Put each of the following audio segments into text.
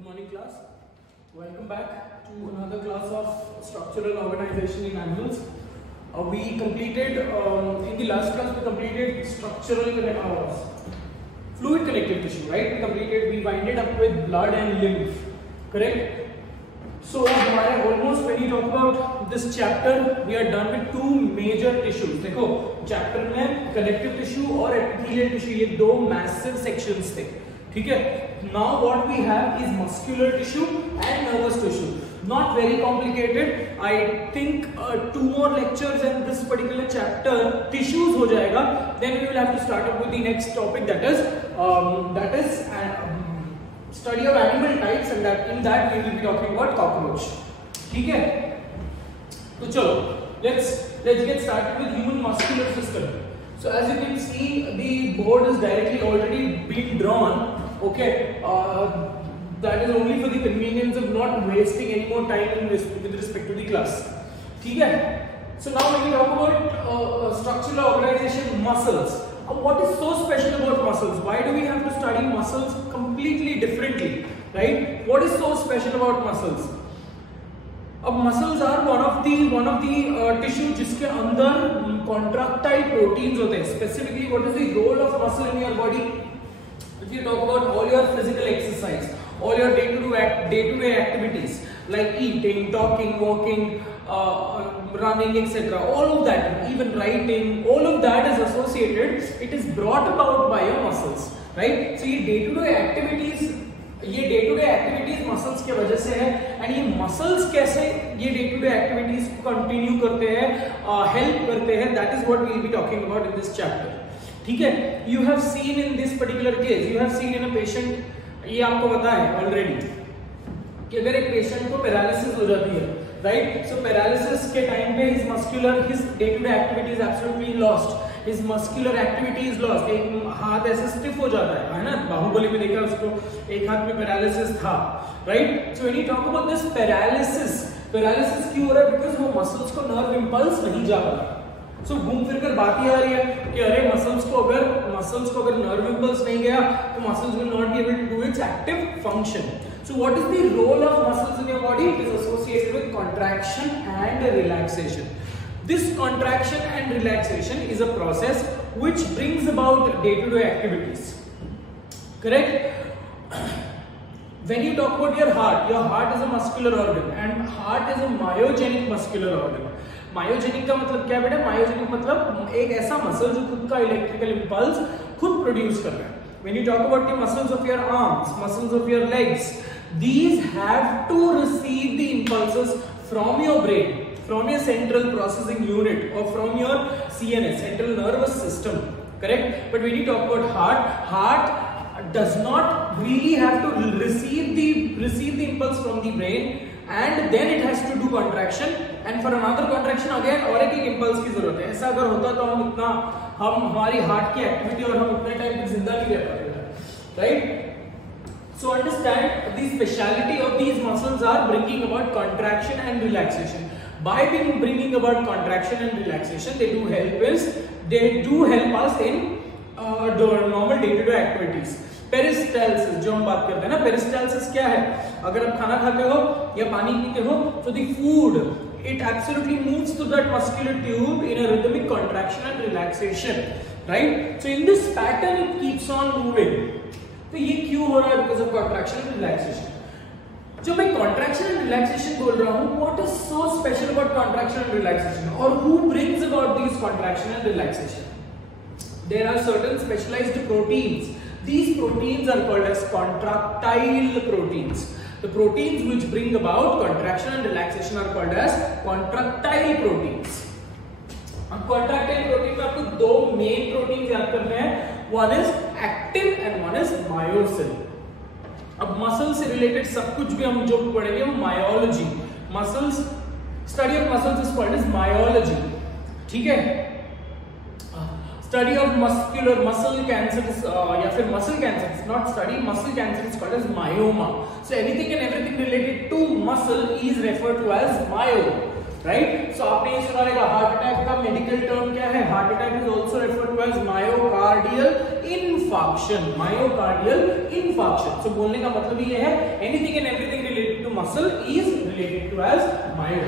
Good morning, class. Welcome back to another class of structural organization in animals. We completed in the last class we completed fluid connective tissue, right? We winded up with blood and lymph, correct? So almost when you talk about this chapter, we are done with two major tissues. देखो chapter में connective tissue और epithelial tissue ये दो massive sections थे, ठीक है? Now what we have is muscular tissue and nervous tissue. Not very complicated. I think 2 more lectures in this particular chapter tissues हो जाएगा. Then we will have to start up with the next topic, that is study of animal types, and in that we will be talking about cockroach. ठीक है? तो चलो let's get started with human muscular system. So as you can see, the board is directly already been drawn. Okay, that is only for the convenience of not wasting any more time with respect to the class. ठीक है? So now when we talk about structural organization, muscles. What is so special about muscles? Why do we have to study muscles completely differently, right? What is so special about muscles? अब muscles are one of the tissue जिसके अंदर contractile proteins होते हैं. Specifically, what is the role of muscle in your body? If you talk about all your physical exercise, all your day-to-day activities like eating, talking, walking, running, etc., all of that, even writing, all of that is associated. It is brought about by your muscles, right? So ये day-to-day activities muscles के वजह से है, and ये muscles कैसे ये day-to-day activities को continue करते हैं, help करते हैं. That is what we will be talking about in this chapter. ठीक है? You have seen in this particular case, you have seen in a patient, ये आपको पता है already कि अगर एक patient को paralysis हो जाती है, right? So paralysis के time पे his day-to-day activity is absolutely lost. His muscular activity is lost. एक हाथ ऐसे stiff हो जाता है ना? बाहुबली में देखा उसको, एक हाथ में paralysis था, right? So when you talk about this paralysis क्यों हो रहा है? Because वो muscles को nerve impulse नहीं जा रहा. So घूम फिर कर बात ही आ रही है कि अरे muscles को अगर nerve impulse नहीं गया तो muscles will not be able to do its active function. So what is the role of muscles in your body? It is associated with contraction and relaxation. This contraction and relaxation is a process which brings about day-to-day activities. Correct? When you talk about your heart is a muscular organ, and heart is a myogenic muscular organ. Myogenic का मतलब क्या बेटा? Myogenic मतलब एक ऐसा muscle जो खुद का इलेक्ट्रिकल इंपल्स खुद प्रोड्यूस कर रहा है. When you talk about the muscles of your arms, muscles of your legs, these have to receive the impulses from your brain, from your central processing unit, or from your CNS, central nervous system. Correct? But when you talk about heart does not really have to receive the impulse from the brain, and then it has to do contraction, and for another contraction again और एक impulse की जरूरत है. ऐसा अगर होता तो हम हमारी हार्ट की एक्टिविटी और हम उतने टाइम तक जिंदा नहीं रह पाते, right? So understand the speciality of these muscles are bringing about contraction and relaxation. By bringing about contraction and relaxation, they do help us in normal day-to-day activities. Peristalsis जो हम बात करते हैं ना, पेरिस्टाल्सिस क्या है? अगर आप खाना खाते हो या पानी पीते हो, so the food it absolutely moves through that muscular tube in a rhythmic contraction and relaxation, right? So in this pattern it keeps on moving. तो ये क्यों हो रहा है? Because of contraction and relaxation. जब मैं contraction and relaxation बोल रहा हूँ, what is so special about contraction and relaxation, or who brings about these contraction and relaxation? There are certain specialized proteins. These proteins are called as contractile proteins. The proteins which bring about contraction and relaxation are called as contractile proteins. अब contractile protein में आपको दो main proteins याद करने हैं. One is actin and one is myosin. अब muscle से related सब कुछ भी हम जो पढ़ेंगे वो myology. Study of muscles is called as myology. ठीक है? Study of muscle cancer या फिर muscle cancer, not study muscle cancer is called as myoma. So anything and everything related to muscle is referred to as myo. Right. So आपने ये सुना होगा heart attack का medical term क्या है, heart attack is also referred to as myocardial infarction, myocardial infarction. So बोलने का मतलब ये है anything and everything related to muscle is related to as myo,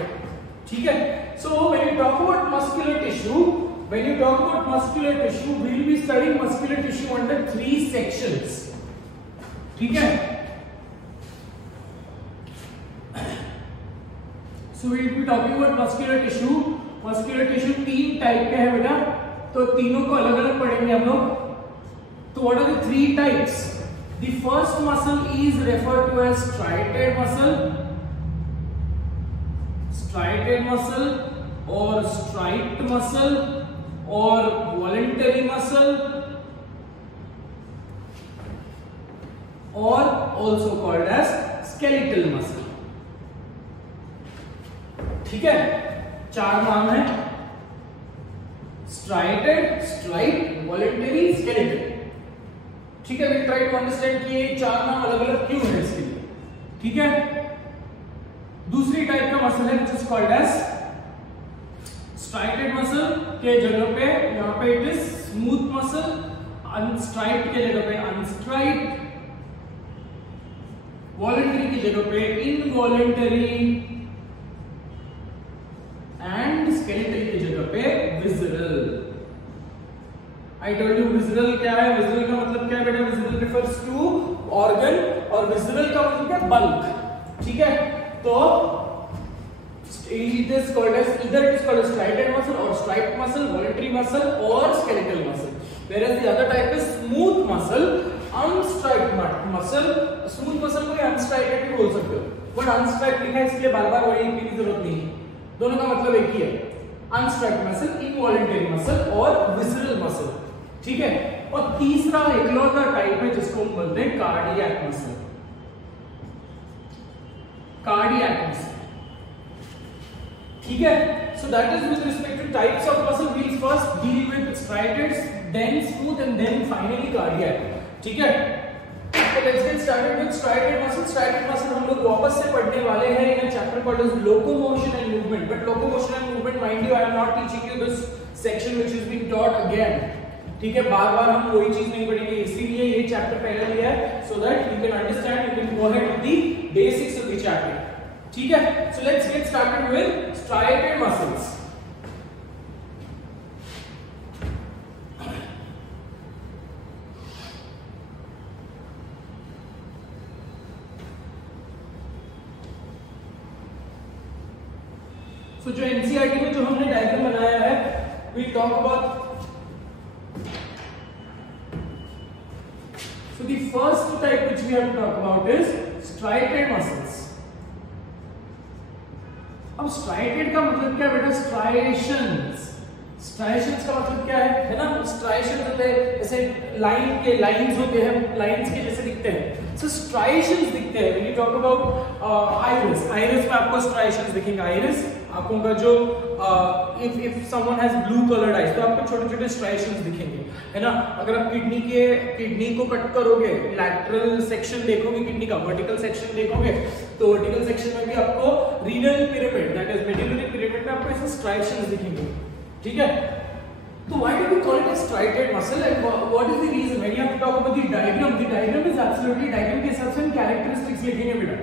ठीक है। So when you talk about muscular tissue, when you talk about muscular tissue, we will be studying muscular tissue under 3 sections, ठीक है। So we will be talking about muscular tissue. Muscular tissue 3 type के है बेटा, तो तीनों को अलग अलग पढ़ेंगे हम लोग। तो what are the 3 types? The first muscle is referred to as striated muscle, striated muscle और striped muscle और वॉलेंटरी मसल और also called as skeletal muscle, ठीक है। 4 नाम है, स्ट्राइटेड, स्ट्राइप, वॉलेंटरी, स्केलेटल, ठीक है। वी ट्राई टू अंडरस्टैंड कि ये 4 नाम अलग अलग क्यों है इसके लिए, ठीक है। दूसरी टाइप का मसल है which is called as striated muscle के जगह पे यहाँ पे it is smooth muscle, unstriped के जगह पे अनस्ट्राइप्ड, वॉलेंटरी की जगह पे इनवॉलेंटरी एंड स्केलेटल की जगह पे visceral. I told you visceral क्या है, विसरल का मतलब क्या है बेटा, विसरल रिफर्स टू ऑर्गन और विसरल का मतलब क्या है, बल्क, ठीक है। तो it is called as either it is called as striated muscle or striped muscle, voluntary muscle or skeletal muscle, whereas the other type is smooth muscle, unstriped muscle। smooth muscle को unstriped भी बोल सकते हो, but unstriped लिखा है इसलिए बार-बार वही लिखने की जरूरत नहीं है, दोनों का मतलब एक ही है, unstriped muscle, involuntary muscle और visceral muscle, ठीक है। और तीसरा इकलौता टाइप है जिसको हम बोलते हैं कार्डियक मसल, कार्डियक मसल, ठीक है। So that is with respect to types of muscle, we will first deal with striated, then smooth and then finally cardiac, ठीक है। तो let's get started with striated muscle. Striated muscle हम लोग वापस से पढ़ने वाले हैं in a chapter called as locomotion and movement, but locomotion and movement mind you I am not teaching you this section which is being taught again, ठीक है। बार-बार हम कोई चीज नहीं पढ़ेंगे, इसीलिए ये चैप्टर पहले लिया है so that you can understand, you can go ahead with the basics of the chapter, ठीक है। So let's get started with striated muscles। so जो एनसीईआरटी में जो हमने डायग्राम बनाया है, we talk about, so the first type which we have to talk about is striated muscles। अब striated का मतलब क्या बेटा, स्ट्राइएशंस, स्ट्राइएशंस का मतलब क्या है ना, स्ट्राइएशंस होते हैं जैसे लाइन के लाइंस होते हैं, लाइंस के जैसे दिखते हैं, सो स्ट्राइएशंस दिखते हैं। When you talk about iris, iris में आपको स्ट्राइएशंस दिखेंगे, आइरिस आंखों का जो if someone has blue coloured eyes तो आपको छोटे छोटे स्ट्राइएशंस दिखेंगे, है ना। अगर आप किडनी को कट करोगे, लैटरल सेक्शन देखोगे किडनी का, वर्टिकल सेक्शन देखोगे तो वर्टिकल सेक्शन में भी आपको renal pyramid that is medullary pyramid में आपको ऐसे स्ट्राइएशंस दिखेंगे, ठीक है। तो why do we call it a striated muscle and what is the reason? When you have to talk about the diagram is absolutely, diagram के हिसाब से हम characteristics लिखेंगे बेटा,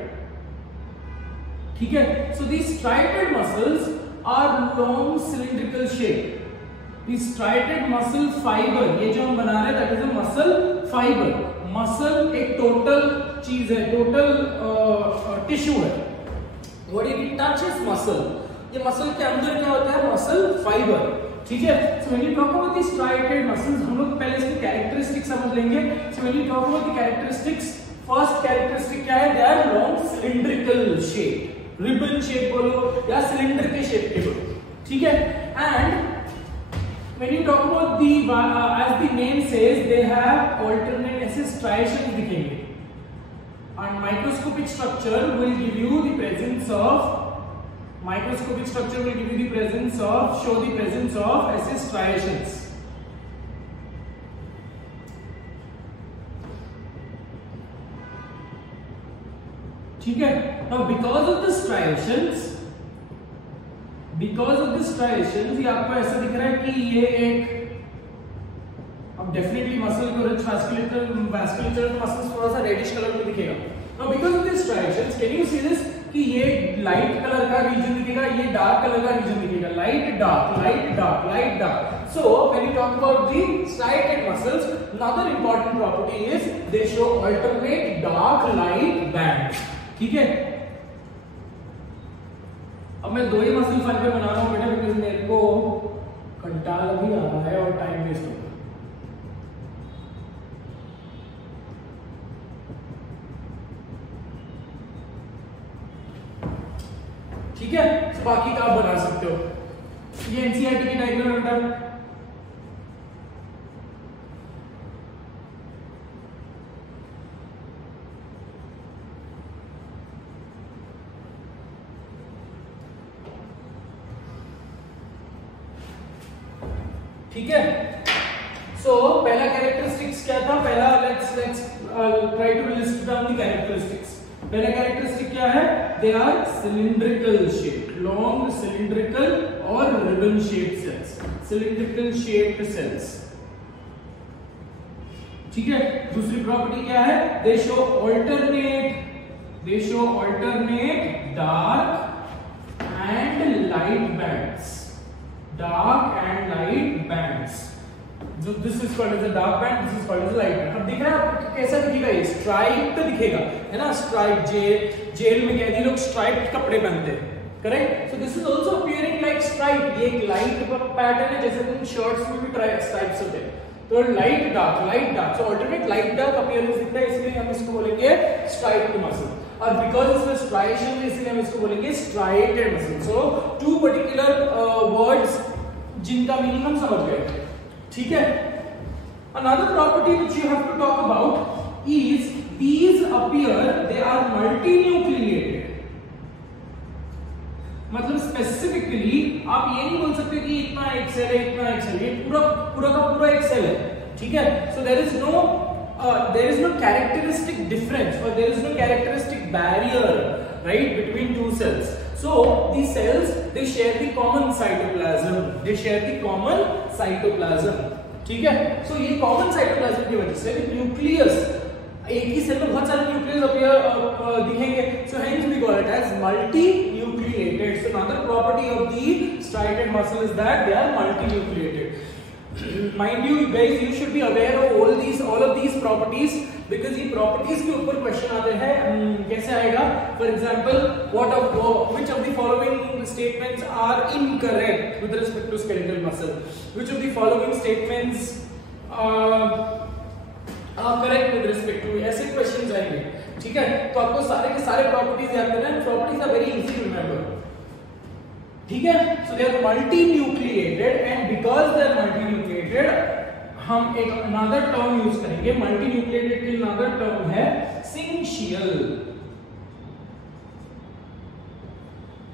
ठीक है। So these striated muscles are long cylindrical shape। The striated muscle fiber, ये जो हम बना रहे हैं that is a muscle fiber। muscle एक total चीज है, total tissue है। What it touches muscle, ये muscle के अंदर क्या होता है, muscle fiber, ठीक है। So when you talk about the striated muscles, हम लोग पहले इसकी characteristics समझ लेंगे। So when you talk about the characteristics, first characteristic क्या है, they are long cylindrical shape, ribbon shape बोलो या cylinder के shape के बोलो, ठीक है। And when you talk about the as the name says, they have alternate ऐसे striations दिखेंगे, and microscopic structure will give you the presence of show the presence of ऐसे striations, ठीक है। Now because of the striations because of this striations ये आपको ऐसा दिख रहा है कि ये एक, अब डेफिनेटली मसल को रिच वास्कुलेटर मसल्स थोड़ा सा रेडिश कलर में दिखेगा। Now because of this striations can you see this कि ये लाइट कलर का रीजन दिखेगा, ये डार्क कलर का रीजन दिखेगा, light dark light dark light dark. So when you talk about the striated muscles, another important property is they show alternate dark light band। ठीक है, अब मैं दो ही मसल फाइबर बना रहा हूं बेटा बिकॉज मेरे को कंटाल भी आ रहा है और टाइम वेस्ट हो रहा है। ठीक है, तो बाकी का आप बना सकते हो। ये एनसीईआरटी की डायग्राम है बेटा। ठीक है, सो पहला कैरेक्टरिस्टिक्स क्या था? पहला let's try to list down the characteristics. पहला कैरेक्टरिस्टिक क्या है? They are cylindrical shape, long cylindrical और ribbon shaped cells, cylindrical shaped cells. ठीक है, दूसरी प्रॉपर्टी क्या है? They show alternate dark and light bands, dark and light bands. जो this is called as a dark band, this is called as a light band. अब दिख रहा है आपको कैसा दिखेगा? ये स्ट्राइप्ड दिखेगा, है ना? स्ट्राइप, जेल में कैदी लोग स्ट्राइप्ड कपड़े पहनते हैं, correct? So this is also appearing like stripe. ये एक लाइट पैटर्न है, जैसे तुम शर्ट्स में भी स्ट्राइप्स होते हैं। तो light dark, so alternate light dark appearance दिखता है, इसलिए हम इसको बोलेंगे स्ट्राइप्ड मसल। और बिकॉज इसमें स्ट्राइएशन है इसलिए हम इसको बोलेंगे striated muscle. So two particular words जिनका मीनिंग हम समझ गए। ठीक है, another property which you have to talk about is these appear, they are multinucleated। मतलब स्पेसिफिकली आप ये नहीं बोल सकते कि इतना एक सेल है, इतना एक सेल, ये पूरा का पूरा एक सेल है। ठीक है, so there is no characteristic difference or there is no characteristic barrier, right, between two cells. So these cells, they share the common cytoplasm, ठीक है? So ये common cytoplasm की वजह से न्यूक्लियस, एक ही सेल में बहुत सारे न्यूक्लियस अपीयर दिखेंगे, so hence we call it as multinucleated. So another property of the striated muscle is that they are multinucleated. Mind you guys, you should be aware of all of these properties because ये properties के ऊपर question आते हैं। कैसे आएगा? For example, which of the following statements are incorrect with respect to skeletal muscle? Which of the following statements are correct with respect to? ऐसे questions आएंगे। ठीक है, तो आपको सारे के सारे properties याद करना है। Properties are very easy to remember। ठीक है, so they are multinucleated and because they are multinucleated हम एक another term यूज करेंगे। multinucleated की another term है syncytial।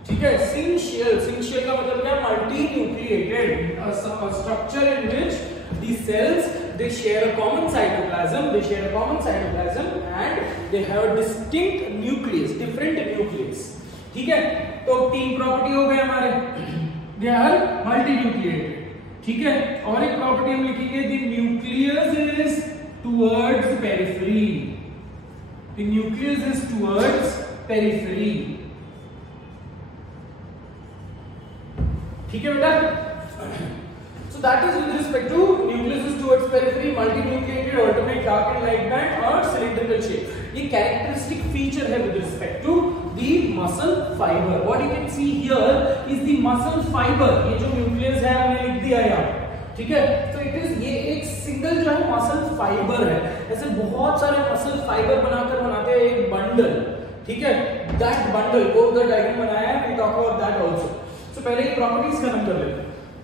ठीक है, syncytial का मतलब क्या है? multinucleated, a structure in which the cells they share a common cytoplasm, and they have a distinct nucleus, different nucleus। ठीक है, तो तीन प्रॉपर्टी हो गए हमारे, दे आर मल्टीन्यूक्लिएटेड। ठीक है, और एक प्रॉपर्टी हम लिखेंगे, the nucleus is towards periphery, the nucleus is towards periphery. ठीक है बेटा, so that is with respect to nucleus is towards periphery, multinucleated, alternate dark and light band और cylindrical shape। ये characteristic feature है with respect to the muscle fiber। What you can see here is the muscle fiber। ये जो nucleus है हमने लिख दिया यहाँ, ठीक है? तो ये एक सिंगल जो है मसल फाइबर है। ऐसे बहुत सारे मसल फाइबर बनाते हैं एक बंडल। ठीक है, that bundle को the diagram बनाया है, we talk about that also। So पहले ये प्रॉपर्टीज खत्म कर लेते हैं।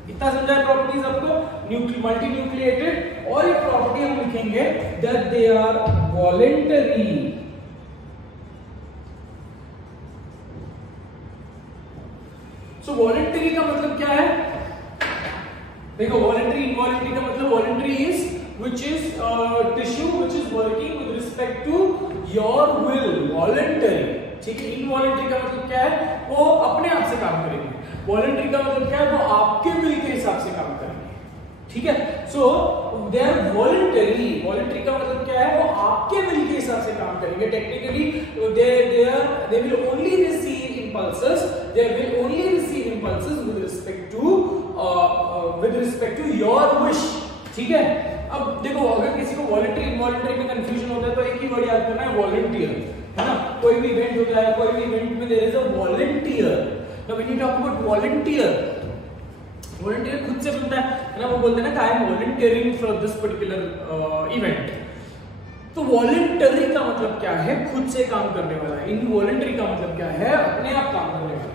इतना समझा है प्रॉपर्टीज आपको? मल्टीन्यूक्लिएटेड, और एक प्रॉपर्टी हम लिखेंगे that they are voluntary। So voluntary का मतलब क्या है? देखो, voluntary involuntary का मतलब voluntary is which is tissue which is working with respect to your will, voluntary। ठीक है, involuntary का मतलब क्या है? वो अपने आप से काम करेंगे। वॉलंटरी का मतलब क्या है, वो आपके विल के हिसाब से काम करेंगे, ठीक है। सो दे आर वॉलंटरी, वॉलंटरी का मतलब क्या है, वो आपके विल के हिसाब से काम करेंगे। Technically they will only receive impulses, they will only receive impulses with respect to your wish, ठीक है। अब देखो अगर किसी को वॉलंटरी इनवॉलंटरी में कंफ्यूजन होता है तो एक ही वर्ड याद करना है, वॉलंटियर, है ना। कोई भी इवेंट होता है, कोई भी इवेंट में there is a volunteer. Now when you talk about volunteer, volunteer खुद से बोलता है ना, वो बोलते हैं ना I am volunteering for this particular event. तो वॉलंटरी का मतलब क्या है, खुद से काम करने वाला। इनवॉलंटरी का मतलब क्या है, अपने आप काम करने वाला,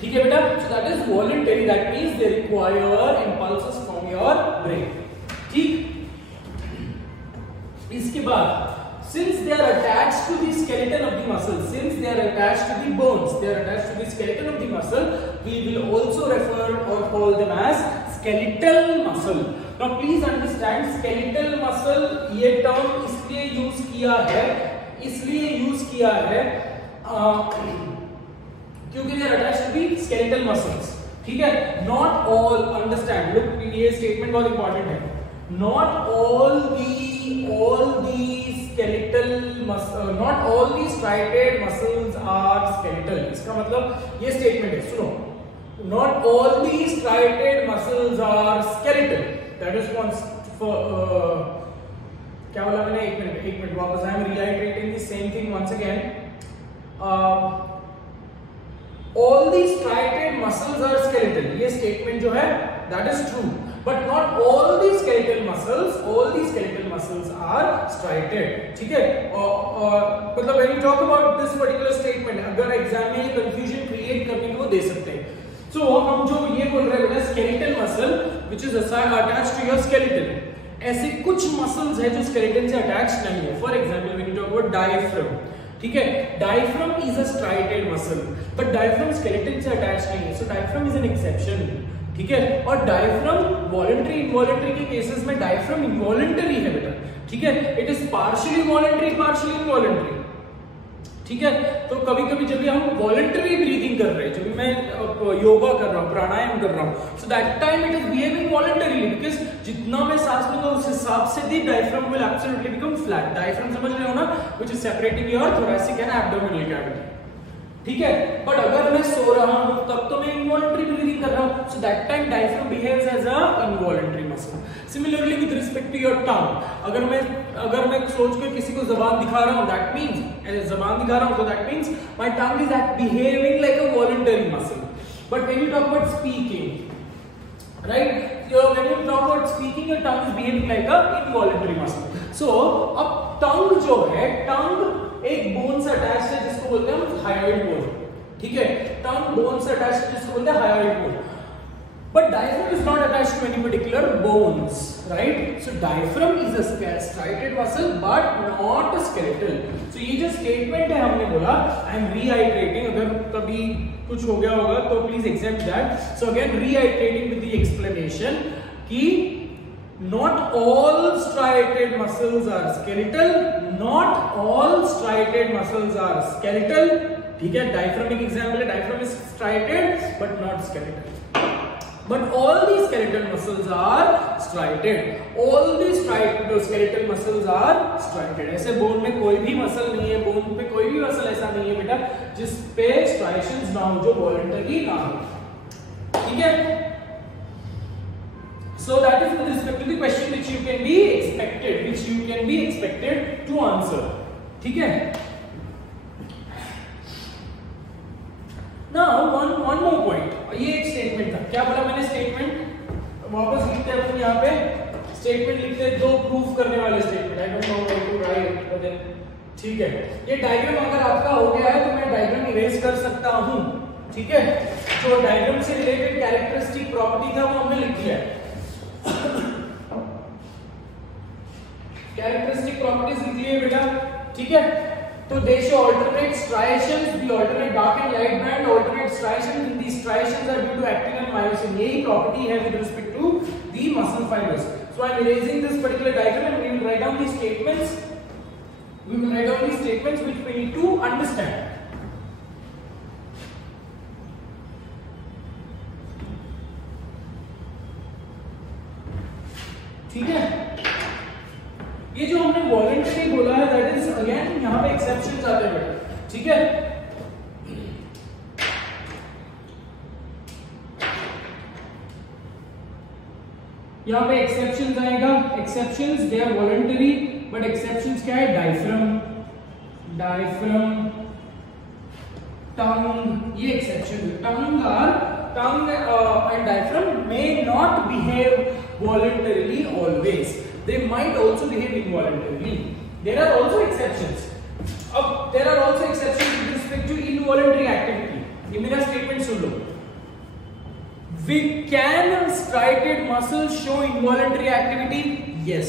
ठीक है बेटा। सो that is voluntary, that means they require impulses from your brain, ठीक। इसके बाद since they are attached to the skeleton of the muscle, since they are attached to the bones, they are attached to the skeleton of the muscle, we will also refer or call them as skeletal muscle. Now please understand, skeletal muscle ये term इसलिए use किया है क्योंकि they are attached to the skeletal muscles, ठीक है। Not all, understand, look, ये statement बहुत important है। Not all the skeletal muscle, not all the striated muscles are skeletal। इसका मतलब ये स्टेटमेंट है, सुनो, not all the striated muscles are skeletal, that is for क्या बोला मैंने, एक मिनट वापस, I am reiterating the same thing once again। all the striated muscles are skeletal, ये स्टेटमेंट जो है that is true, but not all the skeletal muscles are striated, ठीक है। मतलब when you talk about this particular statement, अगर exam में ये confusion create करने को दे सकते हैं। सो हम जो ये बोल रहे हैं skeletal muscle which is attached to your skeleton, ऐसे कुछ मसल्स है जो स्केलेटन से अटैच नहीं है। For example when you talk about diaphragm, ठीक है, diaphragm is a striated muscle, but diaphragm skeleton से अटैच नहीं है, सो डायफ्राम इज एन एक्सेप्शन, ठीक है। और डायफ्राम वॉलंटरी इनवॉलंटरी के केसेस में डायफ्राम इनवॉलंटरी है बेटा, ठीक है। It is partially voluntary, partially involuntary, ठीक है। तो कभी कभी जब हम वॉलंटरी ब्रीदिंग कर रहे हैं, जब मैं योगा कर रहा हूँ, प्राणायाम कर रहा हूँ, so that time it is behaving voluntarily, because जितना मैं सांस लूंगा उस हिसाब से the diaphragm will absolutely become flat. Diaphragm समझ रहे हो ना, which is separating your thoracic and abdominal cavity, ठीक है। बट अगर मैं सो रहा हूं तब तो मैं इनवॉलंटरी ब्रीदिंग कर रहा हूं, so that time diaphragm behaves as a involuntary muscle. Similarly with respect to your tongue, अगर मैं सोच के किसी को जबान दिखा रहा हूं, दैट मींस जबान दिखा रहा हूं, तो that means my tongue is behaving like a voluntary muscle. But when you talk about speaking, right, when you talk about speaking, your tongue is behaving like a involuntary muscle. So अब टंग जो है, टंग एक bone से attached है जिसको बोलते हैं hyoid bone, ठीक है। टंग बोन से अटैच्ड है जिसको बोलते हैं hyoid bone, but diaphragm is not attached to any particular bones, right. So diaphragm is a striated muscle but not skeletal. So ये जो स्टेटमेंट है हमने बोला, आई एम रीआइटरेटिंग, अगर कभी कुछ हो गया होगा तो please accept that. So again reiterating with the explanation कि not all striated muscles are skeletal, not all striated muscles are skeletal, ठीक है। डायफ्राम एक एग्जांपल है, diaphragm is striated but not skeletal, but all the skeletal muscles are striated, all the skeletal muscles are striated। ऐसे bone में कोई भी muscle नहीं है, बोन पे कोई भी मसल ऐसा नहीं है बेटा जिस पे स्ट्राइएशंस ना हो, जो वॉलंटरी ना हो, ठीक है। So that is with respect to the question which you can be expected to answer, ठीक है। Now one more point, ये एक स्टेटमेंट था, क्या बोला मैंने, स्टेटमेंट वापस लिखते हैं अपन यहाँ पे, स्टेटमेंट लिखते हैं, दो प्रूफ करने वाले statement, I don't know how to write, ठीक है। ये डायग्राम अगर आपका हो गया है तो मैं डायग्राम इरेज कर सकता हूँ, ठीक है। जो डायग्राम से रिलेटेड कैरेक्टरिस्टिक प्रॉपर्टी था वो हमने लिख दिया है, कैरेक्टरिस्टिक प्रॉपर्टीज लिख लिए बेटा, ठीक है। तो दे show alternate striations, the alternate dark and light band, alternate striations, and these striations are due to actin and myosin, यही प्रॉपर्टी है with respect to the muscle fibers। So I am erasing this particular diagram and we will write down these statements, which we need to understand। ठीक है, ये जो हमने voluntary बोला है that is again यहाँ पे एक्सेप्शंस आते हैं बेटा, ठीक है। यहाँ पे एक्सेप्शंस आएगा, exceptions they are voluntary, but exceptions क्या है, डायफ्राम, टंग, ये एक्सेप्शन है। Tongue and diaphragm may not behave voluntarily always. They might also behave involuntarily. There are also exceptions. There are also exceptions with respect to involuntary activity. ये मेरा statement soon low. We can striated muscles show involuntary activity? Yes.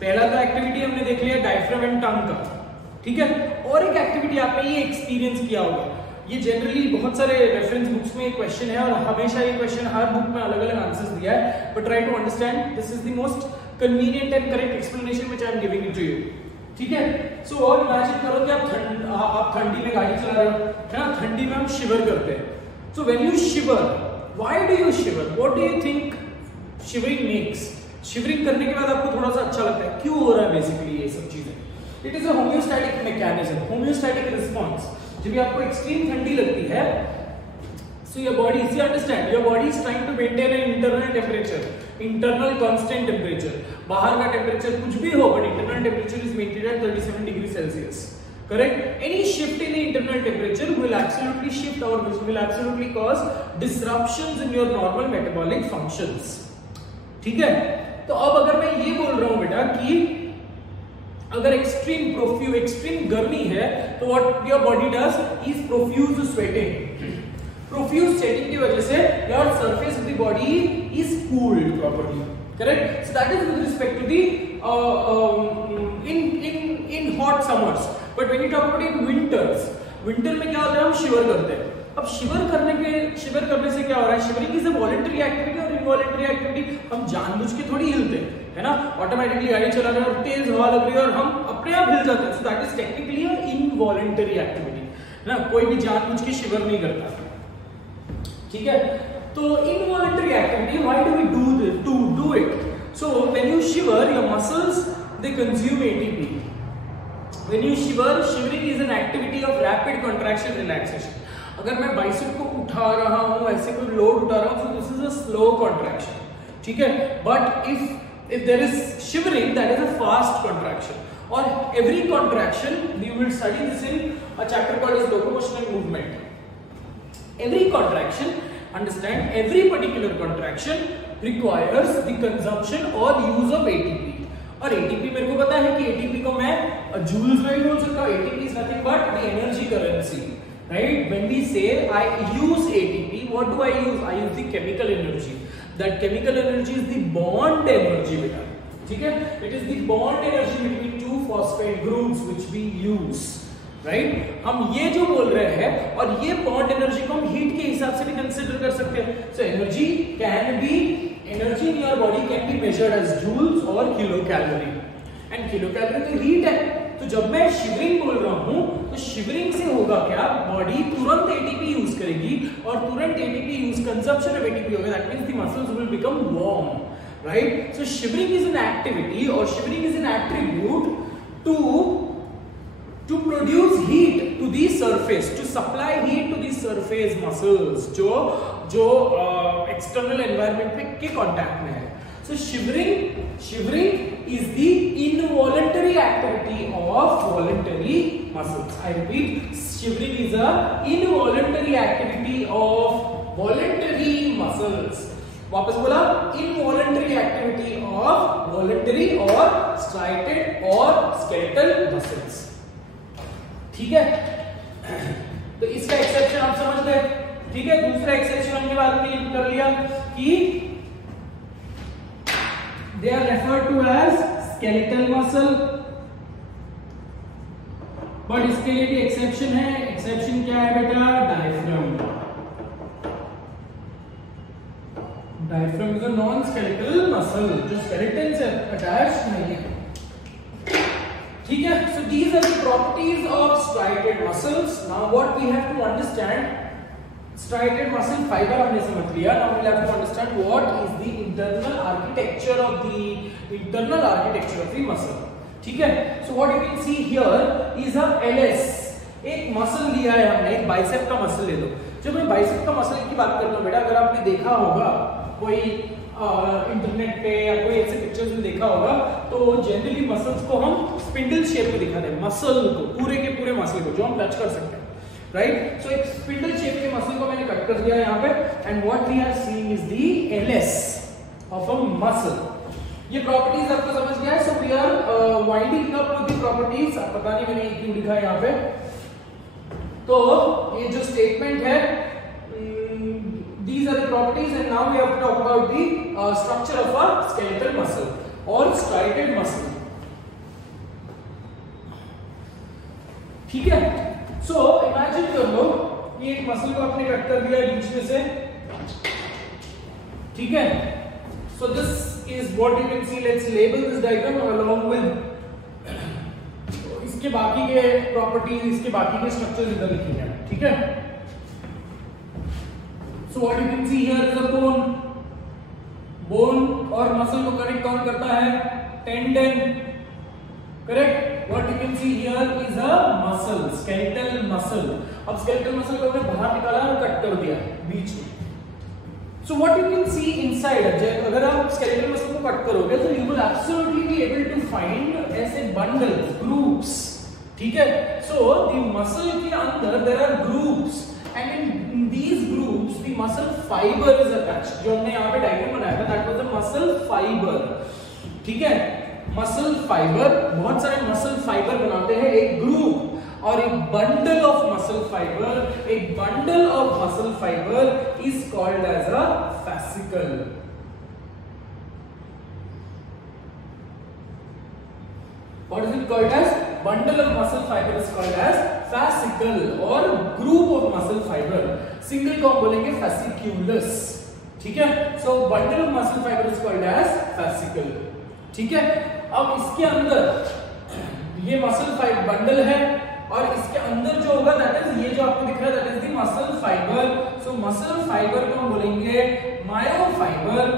पहला तो activity हमने देख लिया diaphragm and tongue का, ठीक है। और एक एक्टिविटी आपने ये एक्सपीरियंस किया होगा, ये जनरली बहुत सारे रेफरेंस बुक्स में क्वेश्चन है और हमेशा ये क्वेश्चन हर बुक में अलग अलग आंसर्स दिया है, but try to understand, this is the most convenient and correct explanation which I am giving it to you, ठीक है। सो और इमेजिन करो कि आप ठंडी में गाड़ी चला रहे हो, है ना, ठंडी में हम शिवर करते हैं। So when you shiver, why do you shiver, what do you think shivering makes? Shivering करने के बाद आपको थोड़ा सा अच्छा लगता है, क्यों हो रहा है बेसिकली ये सब चीजें? It is a homeostatic mechanism, homeostatic response. जब भी आपको एक्सट्रीम ठंडी लगती है, so your body, see, understand, your body is trying to maintain an internal temperature, internal constant temperature. बाहर का टेम्परेचर कुछ भी हो, but internal temperature is maintained at 37 degrees Celsius. Correct? Any shift in the internal temperature will absolutely shift or will absolutely cause disruptions in your normal metabolic functions. ठीक है? तो अब अगर मैं ये बोल रहा हूँ बेटा कि अगर एक्सट्रीम गर्मी है तो what your body does is profuse sweating. Profuse sweating की वजह से your surface of the body is cooled properly, correct. So that is with respect to the in hot summers, but when you talk about in winters, winter में क्या होता है, हम shiver करते हैं। अब शिवर करने से क्या हो रहा है, shivering is a voluntary activity और इनवॉलंटरी एक्टिविटी। हम जानबूझ के थोड़ी हिलते हैं, है ना, ऑटोमेटिकली गाड़ी चला रहे हैं और तेज हवा लग रही है और हम अपने आप हिल जाते हैं। सो that is technically a involuntary activity, है ना, कोई भी जानबूझ के शिवर नहीं करता, ठीक है। तो involuntary activity, why do we do this, to do it? So when you shiver, your muscles they consume ATP. When you shiver, shivering is an activity of rapid contraction relaxation. अगर मैं बाइसेप को उठा रहा हूं, ऐसे कोई load उठा रहा हूं, so this is a slow contraction, ठीक है। But if there is shivering, that is a fast contraction. Or every contraction, we will study this in a chapter called as locomotional movement. Every contraction, understand, every particular contraction requires the consumption or use of ATP. और ATP मेरे को पता है कि ATP को मैं joules में भी बोल सकता हूँ। ATP is nothing but the energy currency. Right? When we say I use ATP, what do I use? I use the chemical energy. That chemical energy is the bond energy, बेटा, ठीक है? It is the bond energy between two phosphate groups which we use. Right? हम ये जो बोल रहे हैं, और ये bond energy को हम heat के हिसाब से भी consider कर सकते हैं. So energy in your body can be measured as joules or kilocalorie. And kilocalorie तो heat है. तो जब मैं शिवरिंग बोल रहा हूं तो शिवरिंग से होगा क्या, बॉडी तुरंत एटीपी यूज करेगी और तुरंत ATP use, consumption of ATP होगा, that means the muscles will become warm, right. So shivering is an activity और shivering is an attribute to produce heat to the surface, to supply heat to the surface muscles जो external environment में के contact में है। So shivering is the involuntary activity of voluntary muscles. I repeat, shivering is a involuntary activity of voluntary muscles. वापस बोला, involuntary activity of voluntary or striated or skeletal muscles. ठीक है, तो इसका एक्सेप्शन आप समझ गए, ठीक है। दूसरा एक्सेप्शन हमने बाद में कर लिया कि they are referred to as skeletal muscle, but इसके लिए भी एक्सेप्शन है। एक्सेप्शन क्या है बेटा, diaphragm. Diaphragm is a non skeletal muscle जो स्केलेटन से अटैच नहीं है, ठीक है। So these are the properties of striated muscles. Now what we have to understand, striated muscle fibre हमने समझ लिया, now we have to understand what is the internal architecture of the muscle. ठीक है, so what you can see here is a LS. एक muscle लिया है हमने, एक बाइसेप का मसल ले लो. जब मैं बाइसेप का मसल की बात करता हूँ बेटा, अगर आपने देखा होगा कोई इंटरनेट पे या कोई ऐसे पिक्चर्स में देखा होगा, तो जनरली मसल्स को हम स्पिंडल शेप में दिखाते हैं. मसल को, पूरे के पूरे मसल को जो हम टच कर सकते हैं, राइट. सो एक स्पिंडल शेप के मसल को मैंने कट कर दिया यहाँ पे, and what we are seeing is the LS of a muscle. ये प्रॉपर्टीज आपको समझ गया है. So we are winding up with the properties. पता नहीं मैंने क्यों लिखा है यहाँ पे. तो ये जो स्टेटमेंट है, these are the properties, and now we have to talk about the structure of a skeletal muscle or striated muscle. ठीक है. So imagine कर लो कि एक मसल को आपने कट कर दिया बीच में से, ठीक है. So this is what you can see. Let's label this diagram along with इसके बाकी के प्रॉपर्टीज, इसके बाकी के स्ट्रक्चर्स इधर लिखे हैं, ठीक है. So what you can see here is a bone. Bone और मसल को कनेक्ट कौन करता है? Tendon. Correct. What you can see here is a muscle, skeletal muscle. अब skeletal muscle को हमने बाहर निकाला और कट कर दिया बीच में. So what you can see inside, अगर आप skeletal muscle को कट करोगे तो you will absolutely be able to find ऐसे bundles, groups. ठीक है. So the muscle के अंदर there are groups. And in these groups, the muscle fiber is attached. जो हमने यहाँ पे डायग्राम बनाया था, that was the muscle fiber. ठीक है, muscle fiber. बहुत सारे muscle fiber बनाते हैं एक group, और एक bundle of muscle fiber. एक bundle of muscle fiber is called as a fascicle. What is it called as? Bundle of muscle fiber is called as fascicle or group of muscle fiber. Single को हम बोलेंगे fasciculus. ठीक है. So bundle of muscle fiber is called as fascicle. ठीक है. अब इसके अंदर ये muscle fiber bundle है, और इसके अंदर जो होगा that is ये जो आपको दिख रहा है that is the muscle fiber. So muscle fiber को हम बोलेंगे myofiber.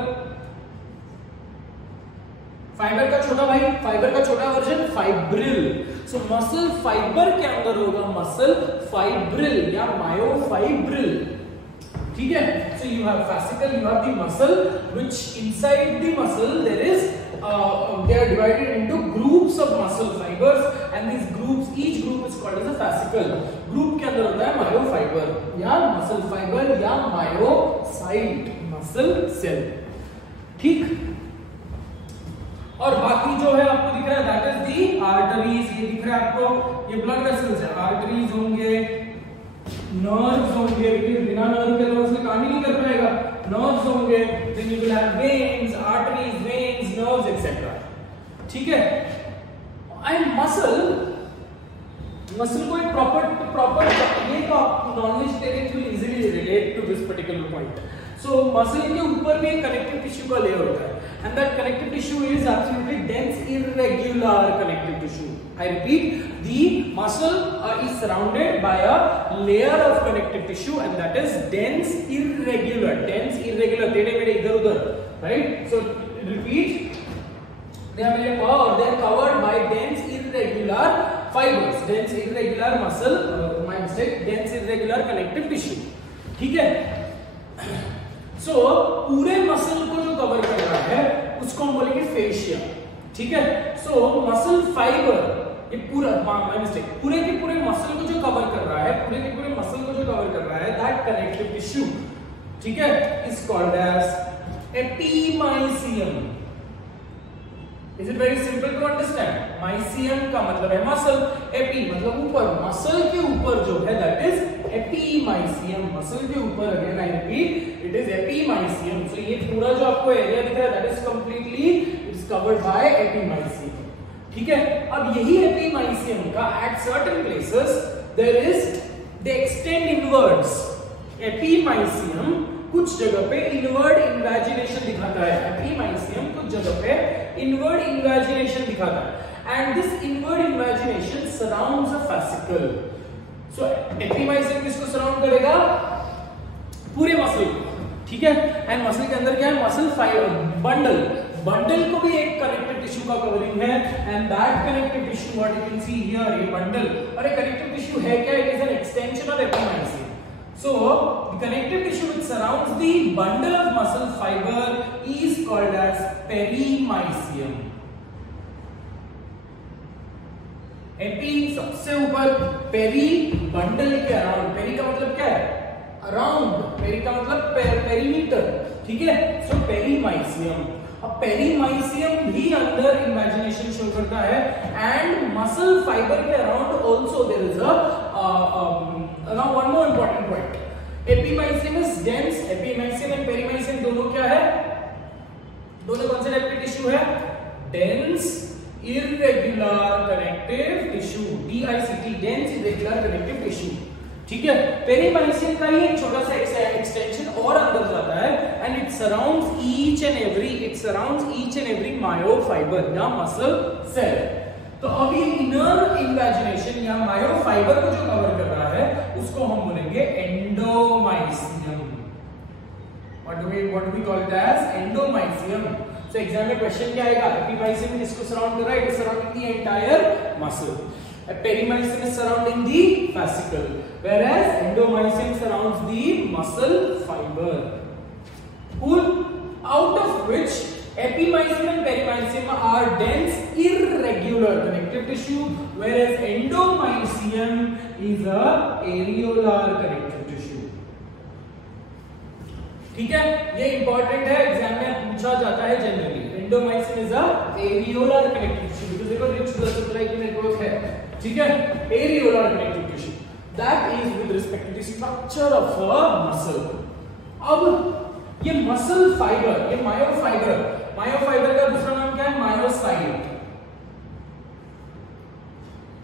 फाइबर का छोटा भाई, फाइबर का छोटा वर्जन फाइब्रिल. सो मसल फाइबर के अंदर होगा मसल फाइब्रिल या मायोफाइब्रिल. ठीक है. So you have fascicle, you have the muscle which inside the muscle there is they are divided into groups of muscle fibers, and these groups, each group is called as a fascicle. Group के अंदर होता है myofibre या muscle fibre या myocyte, muscle cell. ठीक. और बाकी जो है आपको दिख रहा है that is the arteries. ये दिख रहा है आपको, ये blood vessels है. arteries होंगे, nerves होंगे, बिना nerve के तो उससे काम ही नहीं कर पाएगा. nerves होंगे, then you will have veins, arteries, veins, nerves, etc. ठीक है. and muscle को एक proper ये तो non-vegetarians will easily relate to this particular point. So muscle के ऊपर भी एक connective tissue का layer होता है, and that connective tissue is absolutely dense, irregular connective tissue. I repeat, the muscle is surrounded by a layer of connective tissue, and that is dense, irregular. Dense, irregular, टेढ़े मेढ़े इधर उधर, right? So repeat, they are covered by dense, irregular fibers, dense, irregular muscle. My mistake. Dense, irregular connective tissue. ठीक है. So पूरे muscle को जो cover कर रहा है उसको हम बोलेंगे फेशिया. ठीक है. So मसल फाइबर, ये पूरा पूरे के पूरे मसल को जो कवर कर रहा है, पूरे के पूरे मसल को जो कवर कर रहा है, दैट कनेक्टिव टिश्यू, ठीक है, is called as epimysium. Is it very simple to understand? Mysium का मतलब है मसल, एपी मतलब ऊपर, मसल के ऊपर जो है दैट इज एपीमाइसियम. मसल के ऊपर, again I repeat, it is epimysium. So ये पूरा जो आपको एरिया दिख रहा है that is completely it's covered by epimysium. ठीक है. अब यही एपीमाइसियम का at certain places there is they extend inwards. Epimysium कुछ जगह पे इनवर्ड इन्वेजिनेशन दिखाता है. एपीमाइसियम कुछ जगह पे इनवर्ड इन्वेजिनेशन दिखाता है, and this inward invagination surrounds a fascicle. So epimysium किसको सराउंड करेगा? पूरे मसल को. ठीक है। एंड मसल के अंदर क्या है, मसल फाइबर बंडल, बंडल को भी एक कनेक्टिव टिश्यू का कवरिंग है, and that connective tissue what you can see here, ये बंडल और ये कनेक्टिव टिश्यू है क्या, it is an extension of epimysium. So the connective tissue which surrounds the bundle of muscle fiber is called as perimysium. AP सबसे ऊपर, peri bundle के around, peri का मतलब क्या है, अराउंड, पेरी का मतलब पेरीमीटर, ठीक है। सो पेरीमाइसियम, अब पेरीमाइसियम भी अंदर इमेजिनेशन शो करता है, एंड मसल फाइबर के around also there is now one more important point, epimysium is dense, epimysium and perimysium दोनों क्या है, दोनों कौन से टाइप के टिश्यू है, dense irregular connective tissue, DICT, dense irregular connective tissue, ठीक है। पेरीमाइसियम का ही एक छोटा सा एक्सटेंशन और अंदर जाता है, and it surrounds each and every myofibre या मसल सेल। तो अभी इनर इन्वेजिनेशन या मायोफाइबर को जो कवर कर रहा है उसको हम बोलेंगे endomysium. What do we call it as endomysium? So exam में क्वेश्चन क्या आएगा, एपिमाइसियम इसको सराउंड कर रहा है, it is surrounding the entire muscle, perimysium is surrounding the fascicle, whereas endomysium surrounds the muscle fiber, cool, out of which epimysium and perimysium are dense irregular connective tissue, whereas endomysium is a areolar connective tissue, ठीक है। ये important है, exam में पूछा जाता है generally, endomysium is a areolar connective tissue because देखो rich blood supply की नेटवर्क है, ठीक है, areolar connective tissue that is with respect to the structure of a muscle। अब ये मसल फाइबर, ये मायोफाइबर, मायोफाइबर का दूसरा नाम क्या है, मायोसाइट,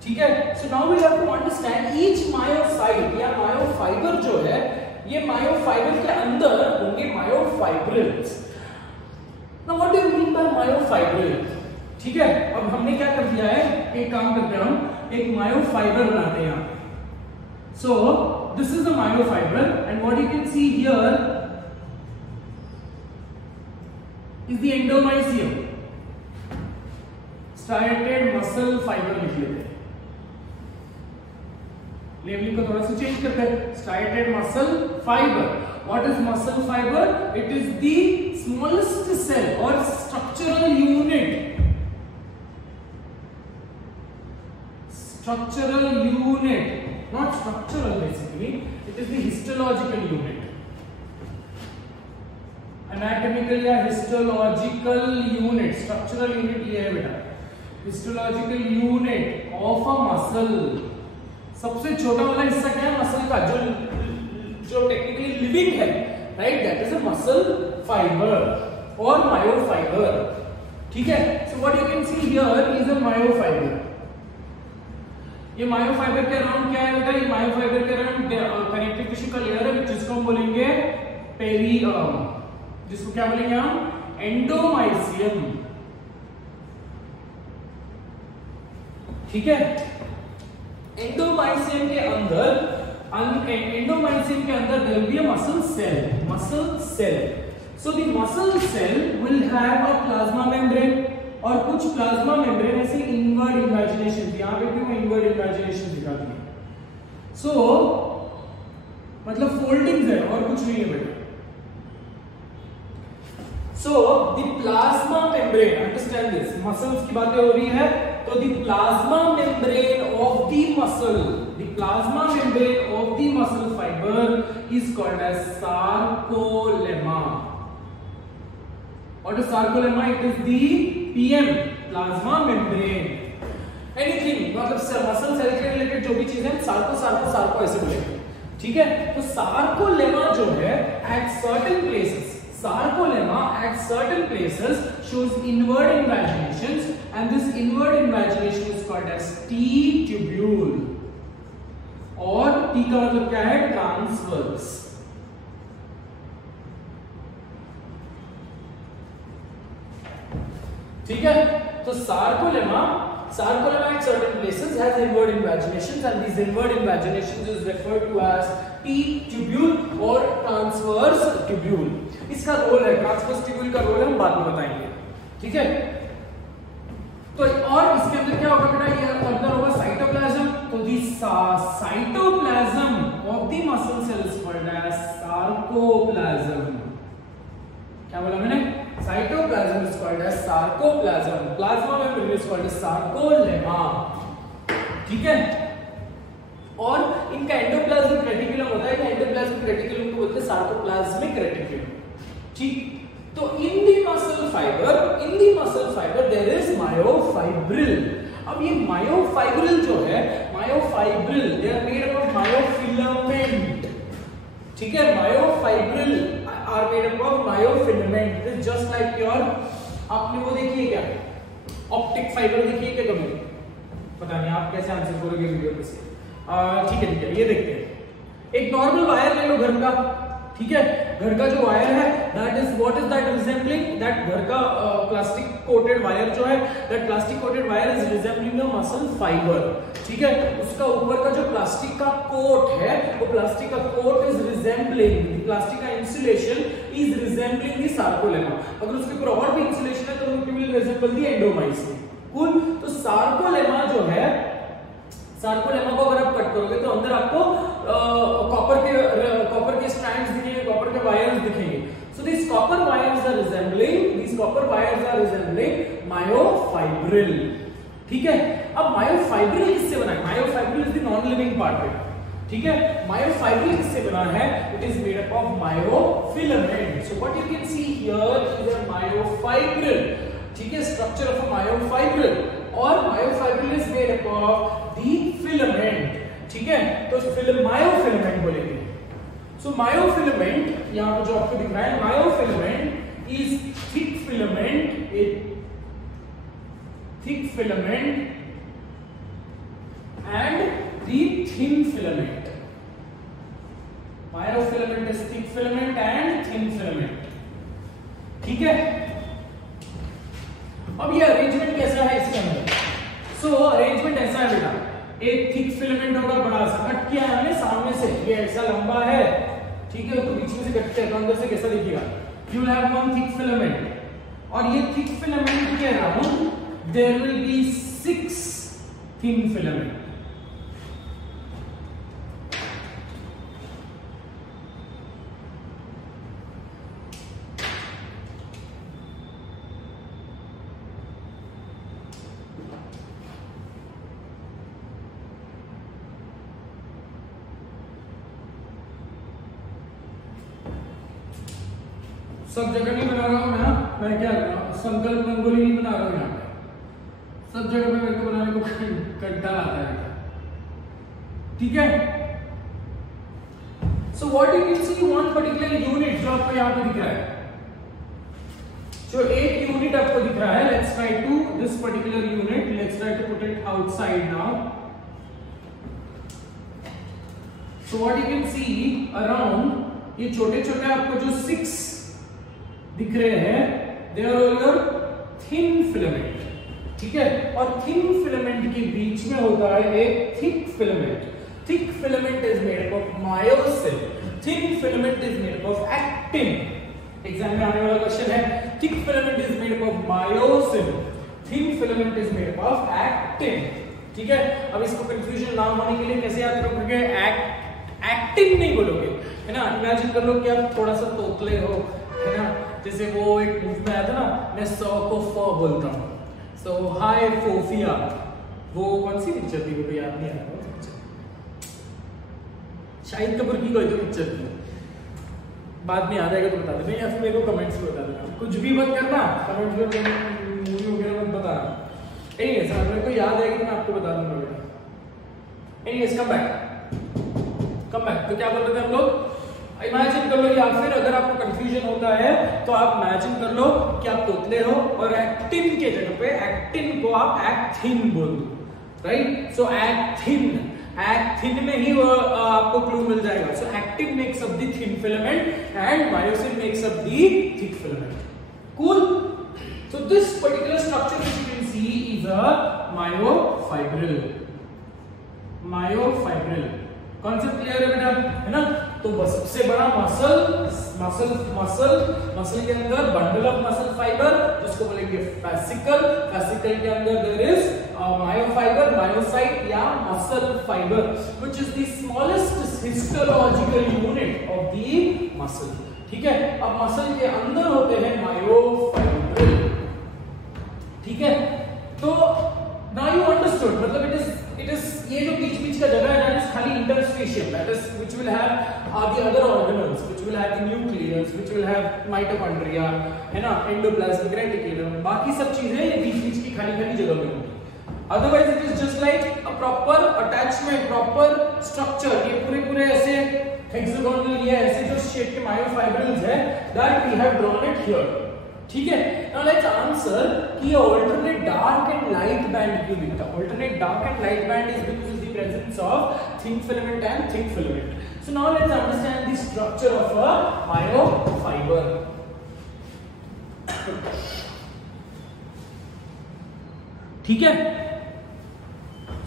ठीक है। So now we have to understand each myocyte या मायोफाइबर जो है, ये मायोफाइबर के अंदर होंगे myofibrils. Now what do you mean by myofibril, ठीक है। अब हमने क्या कर दिया है, एक काम करते हैं, हम एक मायोफाइबर बनाते हैं। सो this is the myofibre and what you can see here is the endomysium, striated muscle fiber लिख लेते हैं, लेबलिंग को थोड़ा सा चेंज करते हैं, striated muscle fiber। what is muscle fiber, it is the smallest cell or structural unit, not structural, basically it is the histological unit, anatomical या histological unit, structural unit ये है बेटा, histological unit of a muscle। सबसे छोटा वाला हिस्सा क्या है मसल का, जो टेक्निकली लिविंग है, right, that is a muscle fibre और मायोफाइबर, ठीक है। सो what you can see here is a myofibre. ये मायोफाइबर के अराउंड क्या है बेटा, ये मायोफाइबर के अराउंड कनेक्टिव टिश्यू का लेयर है जिसको हम बोलेंगे जिसको क्या बोलेंगे हम, एंडोमाइसियम, ठीक है। एंडोमाइसियम के अंदर there will be a muscle cell, so the muscle cell will have a plasma membrane, और कुछ प्लाज्मा मेम्ब्रेन ऐसे इनवर्ड इमेजिनेशन, यहां पे भी मैं इनवर्ड इमेजिनेशन दिखाती हूं। सो मतलब फोल्डिंग्स है और कुछ नहीं है बेटा। So the plasma membrane, understand this, muscles की बातें हो रही है, तो the plasma membrane of the muscle fiber is called as sarcolemma. What is sarcolemma? It is the PM, plasma membrane. Anything मतलब मसल सेल के रिलेटेड जो भी चीज है, सार्को ऐसे बोलेंगे, ठीक है। तो sarcolemma जो है at certain places, sarcolemma at certain places shows inward invaginations, and this inward invagination is called as T-tubule, और T का मतलब क्या है, ट्रांसवर्स, ठीक है। तो sarcolemma at certain places has inward invaginations, and these inward invaginations is referred to as T tubule और transverse tubule. इसका रोल है, ट्रांसवर्स ट्यूब्यूल का रोल हम बाद में बताएंगे, ठीक है। तो और इसके अंदर क्या होगा बेटा, ये अंदर होगा साइटोप्लाज्म। तो the cytoplasm of the muscle cells called as sarcoplasm. क्या बोला मैंने? Cytoplasm is called as sarcoplasm, plasma membrane is called as sarcolemma, ठीक है। और इनका एंडोप्लाज्मिक रेटिकुलम होता है, एंडोप्लाज्मिक रेटिकुलम को बोलते हैं सार्कोप्लाज्मिक रेटिकुलम, ठीक। तो in the muscle fiber there is myofibril। अब ये myofibril जो है, myofibril they are made up of myofilament, ठीक है। myofibril are made up of myofilament, it is just like your, आपने वो देखी है क्या, ऑप्टिक फाइबर देखी है क्या कभी? पता नहीं आप कैसे आंसर करोगे वीडियो पे से, ठीक है। ये देखते हैं, एक नॉर्मल वायर ले लो घर का, ठीक है। घर का जो वायर है that is what is that resembling, that घर का प्लास्टिक कोटेड वायर जो है, that plastic coated wire is resembling a muscle fibre, ठीक है। उसका ऊपर का जो प्लास्टिक का कोट है, वो प्लास्टिक का कोट इज रिजेंबलिंग, प्लास्टिक का insulation is resembling the sarcolemma. अगर उसके ऊपर और भी इंसुलेशन है तो it will resemble the endomysium. Cool. तो सार्कोलेमा जो है, सार्कोलेमा को अगर आप कट करोगे तो अंदर आपको कॉपर के स्ट्रैंड्स दिखेंगे, कॉपर के वायर्स दिखेंगे। So this copper wires are resembling myofibril, ठीक है। अब मायोफाइब्रिल किससे बना है? Myofibril is the non living part, ठीक है। मायोफाइब्रिल किससे बना है? It is made up of myofilament. So what you can see here is a myofibril, ठीक है, स्ट्रक्चर ऑफ अ मायोफाइब्रिल। और myofibril is made up of the filament, ठीक है। तो मायोफिलामेंट बोलेंगे। सो मायोफिलामेंट यहां पर जो आपको दिख रहा है, myofilament is thick filament, and the thin filament. Myofilament is thick filament and thin filament, ठीक है। अब ये अरेंजमेंट कैसा है इसके अंदर? सो अरेंजमेंट ऐसा है बेटा, एक थिक फिलामेंट होगा बड़ा सा, कट किया है हमने सामने से, ये ऐसा लंबा है, ठीक है। तो बीच में से कट किया तो अंदर से कैसा दिखेगा? You will have one thick filament, और ये थिक फिलामेंट के around there will be 6 thin filament. सब जगह नहीं बना रहा हूं मैं क्या कर रहा हूं, संकल्प रंगोली नहीं बना रहा हूं यहाँ पे, सब जगह पे मेरे को बनाने को कंटाल आता है, ठीक है। सो what you can C one particular unit जो आपको यहाँ पे दिख रहा है, जो एक यूनिट आपको दिख रहा है, let's try to this particular unit, let's try to put it outside now. So what you can see around, ये छोटे छोटे आपको जो 6 दिख रहे हैं, they are all your thin filament, ठीक है। और थिन फिलामेंट के बीच में होता है एक thick filament. Thick filament is made up of myosin, thin filament is made up of actin. Exam में आने वाला क्वेश्चन है, thick filament is made up of myosin, thin filament is made up of actin, ठीक है। अब इसको confusion ना होने के लिए कैसे याद रखोगे? एक्टिन नहीं बोलोगे, है ना। इमेजिन कर लो कि आप थोड़ा सा तोतले हो, है ना, जैसे वो एक मूवी में आया था ना, मैं सौ को फ बोलता हूँ, सो हाय फोफिया, वो कौन सी पिक्चर थी, वो तो याद नहीं आ रहा, शाहिद कपूर की कोई तो पिक्चर थी, बाद में याद आएगा तो बता देना, या फिर मेरे को कमेंट्स में बता देना, कुछ भी मत करना कमेंट्स में, मूवी वगैरह मत बताना। एनीवेज मेरे को याद आएगी तो मैं आपको बता दूंगा बेटा। एनीवेज कम बैक, तो क्या बोल रहे थे हम लोग? इमेजिन कर लो, या फिर अगर आपको कंफ्यूजन होता है तो आप इमेजिन कर लो कि आप तोतले हो और एक्टिन के जगह पे एक्टिन को आप एक्थिन बोल दो, राइट। सो एक्थिन में ही आपको क्लू मिल जाएगा। So actin makes up the thin filament and myosin makes up the thick filament. Cool. So this particular structure which you can see is a myofibril, concept clear है बेटा, है ना? तो सबसे बड़ा मसल के अंदर बंडल ऑफ मसल फाइबर जिसको बोलेंगे फेसिकल के अंदर देयर इज मायोफाइबर, मायोसाइट या muscle fibre which is the smallest histological unit of the muscle. ठीक है, अब मसल के अंदर होते हैं मायोफाइब्रिल। ठीक है, तो नाउ यू अंडरस्टूड, मतलब इट इज ये जो बीच का जगह है दैट इज खाली interstitial, that is which will have the other organelles, which will have the nucleus, which will have mitochondria, है ना, endoplasmic reticulum, बाकी सब चीजें ये बीच की खाली जगह में होंगी। Otherwise it is just like a proper attachment, proper structure, ये पूरे ऐसे hexagonal ये ऐसे जो शेप के myofibrils है that we have drawn it here। ठीक है, now let's answer कि ये alternate dark and light band क्यों दिखता है? Alternate dark and light band is because of the presence of thin filament and thick filament। So now let's understand the structure of a myofiber। ठीक है,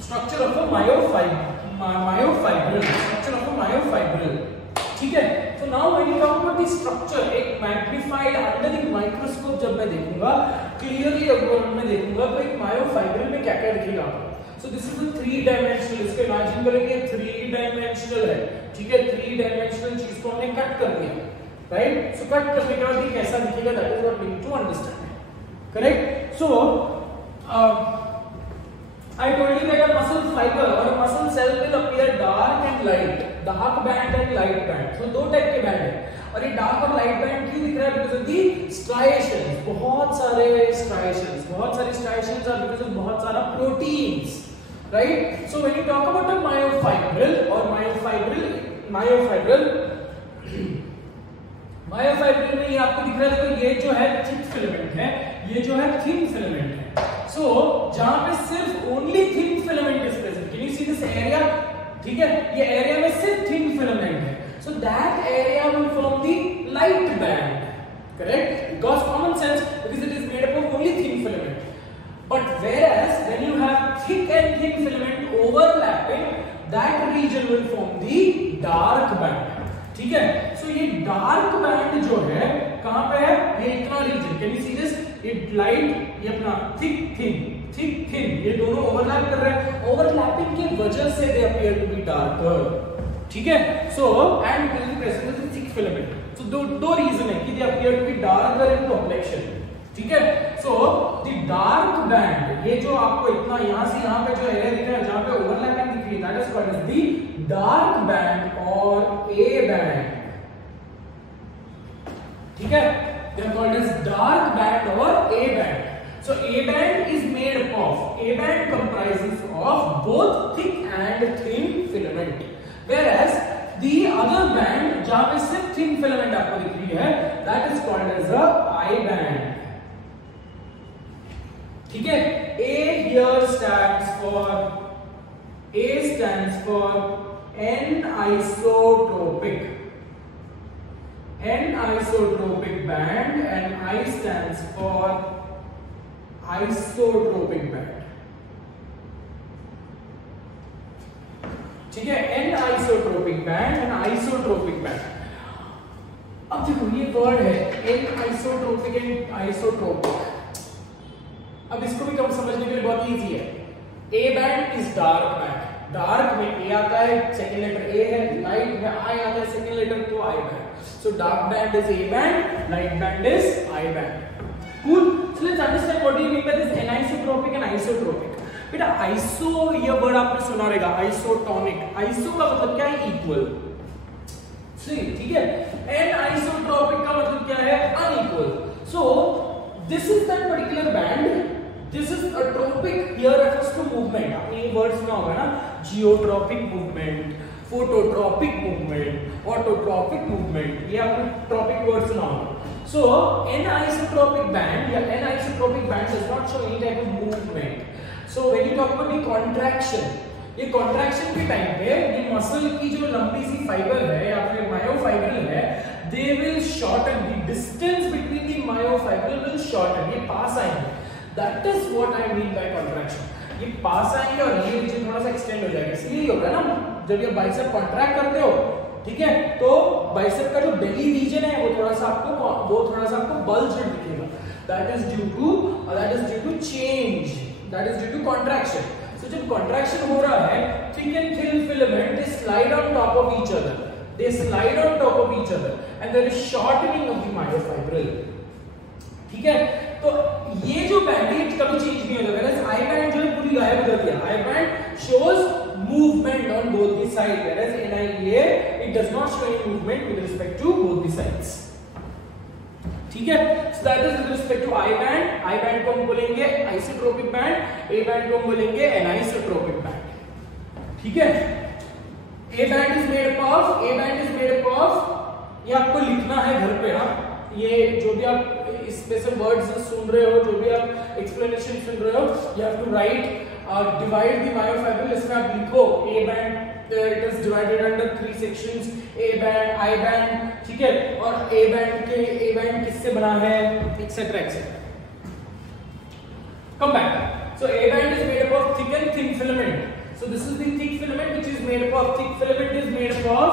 structure of a myofibril, structure of a myofibril। ठीक है, so now when you talk about the structure, एक magnified under the microscope जब मैं देखूंगा clearly अगर मैं देखूंगा तो एक myofibril में क्या दिखेगा। So this is a 3-dimensional, इसको इमेजिन करेंगे 3-dimensional है। ठीक है, 3-dimensional चीज को हमने कट कर दिया, राइट? सो कट करने के बाद ये कैसा दिखेगा, that is what we need to understand, correct? So I told you that a muscle fiber or a muscle cell will appear dark and light, dark band and light band। So दो type के band है, और ये dark और light band क्यों दिख रहा है? बिकॉज़ ऑफ दी स्ट्राइएशंस, बहुत सारे स्ट्राइएशंस आर बिकॉज़ ऑफ बहुत सारा proteins, right? So when you talk about a myofibril और मायोफाइब्रिल में ये आपको दिख रहा है, देखो ये जो है थिक फिलामेंट है, ये जो है थिन फिलामेंट है। सो जहां पे सिर्फ only thin filament is present, can you see this area? ठीक है, ये एरिया में सिर्फ थिन फिलामेंट है, so that area will form the light band, correct? Because common sense, because it is made up of only thin filament. But whereas when you have thick and thin filament overlapping, that region will form the dark band। ठीक है, so ये dark band जो है कहां पे है? ये इतना region, can you see this? ये light, ये अपना thick thin, ये दोनों overlap कर रहे हैं, overlapping की वजह से they appear to be darker। ठीक है, so and because the presence of thick filament, so दो reason है कि they appear to be darker in complexion। ठीक है, सो द डार्क बैंड, ये जो आपको इतना यहां से यहां पे जो एरिया दिख रहा है जहां पे ओवरलैपिंग दिख रही है, that is called as the dark band और ए बैंड। ठीक है, they are called as dark band और A band. So A band is made of, A band comprises of both thick and thin filament, whereas the other band जहां पे सिर्फ thin filament आपको दिख रही है, that is called as a I band. ठीक है, A here stands for anisotropic band and I stands for isotropic band। ठीक है, anisotropic band and isotropic band। अब देखो ये वर्ड है anisotropic and isotropic, अब इसको भी कम समझने के लिए बहुत इजी है। A band is dark band, dark में A आता है, सेकंड लेटर A है, लाइट में I आता है, सेकंड लेटर तो I band. So dark band is A band, light band is I band. Cool, so let's understand what do you mean by this anisotropic and isotropic. बेटा iso ये word आपने सुना रहेगा, isotonic, iso का मतलब क्या है? इक्वल। ठीक है, एंड आइसोट्रोपिक का मतलब क्या है? Unequal. So this is that particular band, this is a tropic, here refers to movement. आपने ये वर्ड सुना होगा ना, geotropic movement, phototropic movement, autotropic movement, ये आपने ट्रोपिक वर्ड सुना होगा। सो anisotropic band या anisotropic band does not show any type of movement। So when you talk about the contraction, ये कॉन्ट्रैक्शन के टाइम पे ये मसल की जो लंबी सी फाइबर है या फिर मायोफाइब्रिल है, they will shorten, the distance between the myofibril will shorten, ये पास आएंगे। That is what I mean by contraction। ये पास आएंगे और ये रीजन थोड़ा सा एक्सटेंड हो जाएगा, इसलिए होगा ना जब ये बाइसेप कॉन्ट्रैक्ट करते हो, ठीक है, तो बाइसेप का जो बेली रीजन है वो थोड़ा सा आपको बल्ज्ड दिखेगा. That is due to change, that is due to contraction. So जब कॉन्ट्रैक्शन हो रहा है, thick and thin filament they slide on top of each other, and there is shortening of the myofibril. ठीक है, तो ये जो बैंडेज कभी चेंज नहीं होगा, whereas आई बैंड जो है पूरी गायब हो जाती है. I band shows movement on both the sides, whereas NIEA it does not show any movement with respect to both the sides. ठीक है, so that is with respect to I band. I band को हम बोलेंगे isotropic band, A band को हम बोलेंगे anisotropic band. ठीक है, A band is made up of, ये आपको लिखना है घर पे. हाँ, ये जो भी आप स्पेशल वर्ड्स सुन रहे हो, जो भी आप एक्सप्लेनेशन सुन रहे हो, you have to write divide the myofibril. इसमें आप लिखो A band it is divided under 3 sections, A band, I band. ठीक है, और A band किससे बना है, etc. Come back. So A band is made up of thick and thin filament. So this is the thick filament which is made up of, thick filament is made up of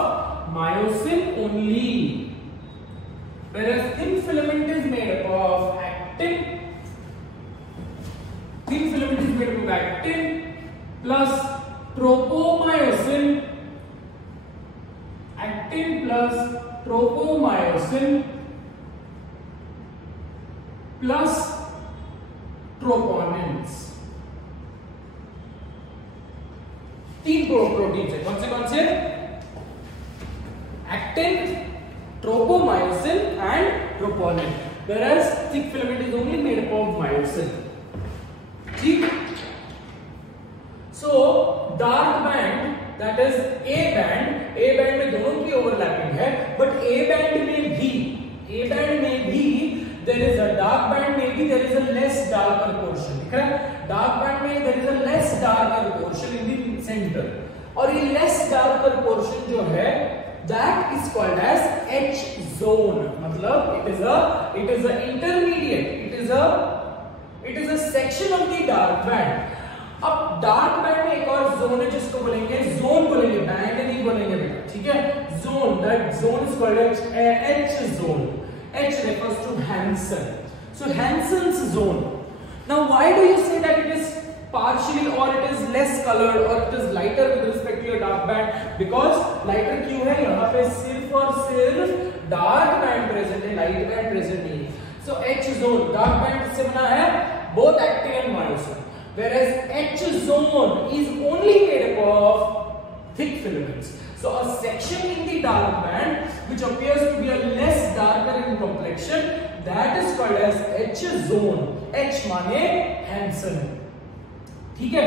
myosin only, whereas thin filament is made up of actin. Thin filament is made up of actin plus tropomyosin, actin plus tropomyosin plus troponins. 3 protein है. कौन से? Actin, tropomyosin and troponin, whereas thick filament is only made up of myosin. ठीक. So dark band, that is A band में दोनों की overlapping है, but A band में भी there is a dark band में भी there is a less darker portion. दिख रहा है? Dark band में there is a less darker portion in the center, और ये less darker portion जो है that is called as H zone. मतलब it is a intermediate, it is a section of the dark band. अब dark band में एक और zone है जिसको बोलेंगे zone, बोलेंगे band नहीं बोलेंगे बेटा. ठीक है, zone, that zone is called as H zone. H refers to Hansen. So Hansen's zone. Now why do you say that it is partially or it is less colored or it is lighter with respect to your dark band? Because lighter क्यों है? यहाँ पे सिर्फ और सिर्फ dark band present है, light band present नहीं है. So H zone, dark band किससे बना है? Both actin and myosin. Whereas H zone is only made up of thick filaments. So a section in the dark band which appears to be a less darker in complexion, that is called as H zone. H माने Hansen. ठीक है,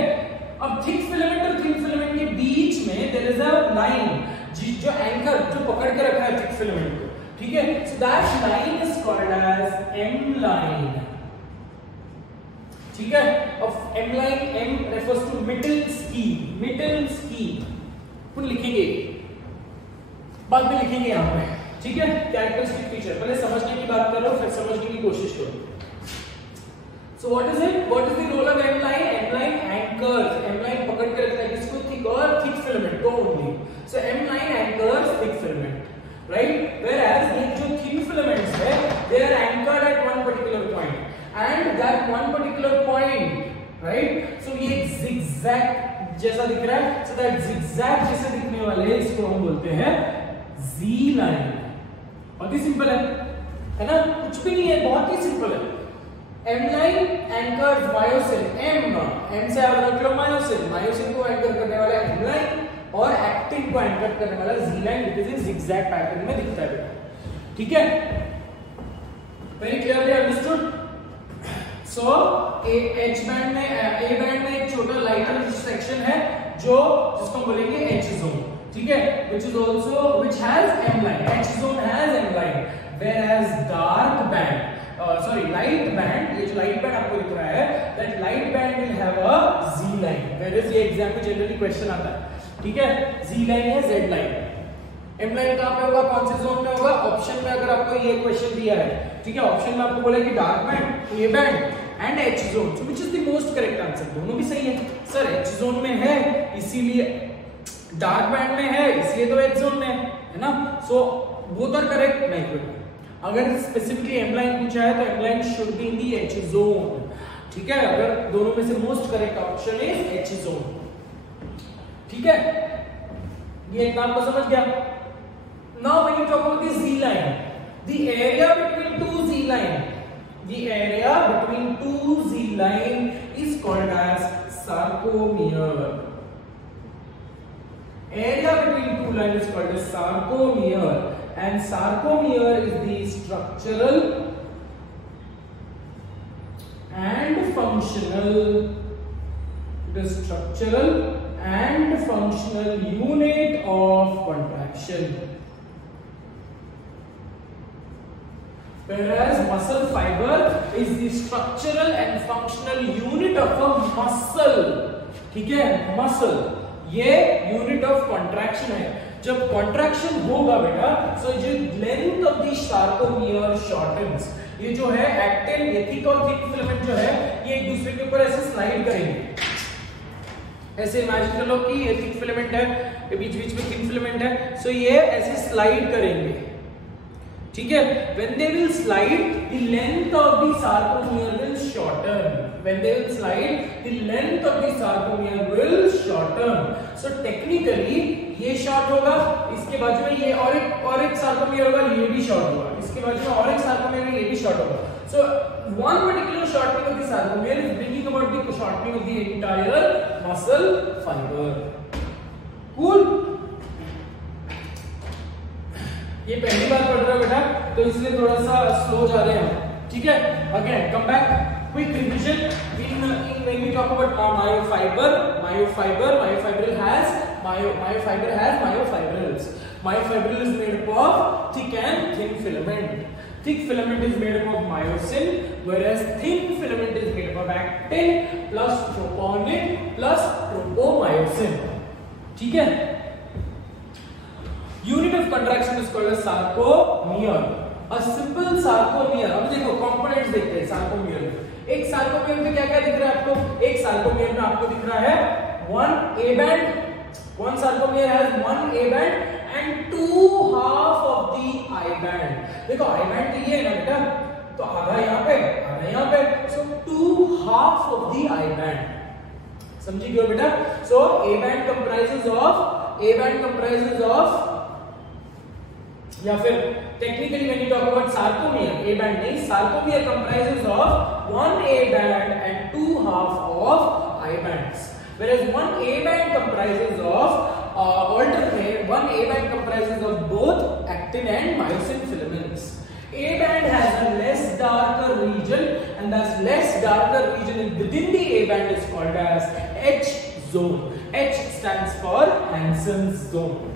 अब thick filament और thin filament के बीच में there is a line जो anchor, जो पकड़ के रखा है thick filament को. ठीक है, so that line is called as M line. ठीक है, अब M line, M refers to Mittelsky. अपन लिखेंगे, बाद में लिखेंगे यहाँ पे. ठीक है, कैरेक्टरिस्टिक फीचर. पहले समझने की बात करो, फिर समझने की कोशिश करो. So what is it? What is the role of M line? M line anchors. M line पकड़ के रखता है किसको? Thick और thick filament को only. So M line anchors thick filament, right? Whereas ये जो thin filaments है, they are anchored at one particular point, and that one particular point, right? So ये zigzag जैसा दिख रहा है. So that zigzag जैसे दिखने वाले इसको हम बोलते हैं Z line. बहुत ही सिंपल है ना? कुछ भी नहीं है, बहुत ही सिंपल है. M line anchors myosin. M से आप रख लो myosin को एंकर करने वाला M line और actin को एंकर करने वाला Z line, which is zigzag pattern में दिखता है. ठीक है, very clearly understood. So H band में A band में एक छोटा लाइटर सेक्शन है जो जिसको हम बोलेंगे H zone. ठीक है, which has M line. H zone has M line, whereas dark band, light band, ये जो light band आपको दिख रहा है, that light band will have a Z line. Whereas ये एग्जाम में जनरली क्वेश्चन आता है. ठीक है, Z line है, Z line. M line कहाँ पे होगा, कौन से जोन में होगा? ऑप्शन में अगर आपको ये क्वेश्चन दिया है, ठीक है, ऑप्शन में आपको बोला कि dark band, A band and H zone. So which is the most correct answer? दोनों भी सही है. सर H जोन में है इसीलिए डार्क बैंड में है इसलिए तो एच जोन में है ना. So both are correct. नहीं, अगर स्पेसिफिकली एम लाइन पूछा है तो M line should be in the H zone. ठीक है, अगर दोनों में से most correct option is H zone. ठीक है, ये एक नाम को समझ गया. Now when you talk about the Z line, the area between two Z line, the area between two Z line is called as sarcomere. Area between two lines is called as sarcomere, and sarcomere is the structural and functional, the structural and functional unit of contraction. Whereas muscle fiber is the structural and functional unit of a muscle. ठीक है, muscle ये unit of contraction है. जब contraction होगा बेटा, so जो length of the sarcomere shortens. ये जो है actin, ये thick और thick filament जो है, ये एक दूसरे के ऊपर ऐसे slide करेंगे. ऐसे इमेजिन कर लो कि ये थिक फिलामेंट है, ये बीच बीच में थिन फिलामेंट है, सो ये ऐसे स्लाइड करेंगे. ठीक है, when they will slide, the length of the sarcomere will shorten. When they will slide, the length of the sarcomere will shorten. So technically ये शॉर्ट होगा, इसके बाजू में ये और एक sarcomere होगा, ये भी शॉर्ट होगा, इसके बाजू में और एक sarcomere है, ये भी शॉर्ट होगा. So one particular shortening of the sarcomere is bringing about the shortening of the entire muscle fiber. Cool. ये पहली बार पढ़ रहे हो बेटा, तो इसलिए थोड़ा सा स्लो जा रहे हैं. ठीक है, again come back, quick revision. in when we talk about myofibril has myofibrils. Myofibril is made up of thick and thin filament. Thick filament is made up of myosin, whereas thin filament is made up of actin plus troponin plus tropomyosin. ठीक है, unit of contraction is called as sarcomere. A simple sarcomere. अब देखो components देखते हैं sarcomere में. एक sarcomere में क्या क्या दिख रहा है आपको? एक sarcomere में आपको दिख रहा है one A band. One sarcomere has one A band and two half of the I band. देखो I band तो ये है ना बेटा, तो आधा यहाँ पे, आधा यहाँ पे. So two half of the I band. समझी क्यों बेटा? So A band comprises of या फिर technically when you talk about sarcomere, A band नहीं, sarcomere comprises of one A band and two half of I bands. Whereas one A band comprises of alternate, one A band comprises of both actin and myosin filaments. A band has a less darker region, and thus less darker region within the A band is called as H zone. H stands for Hansen's zone.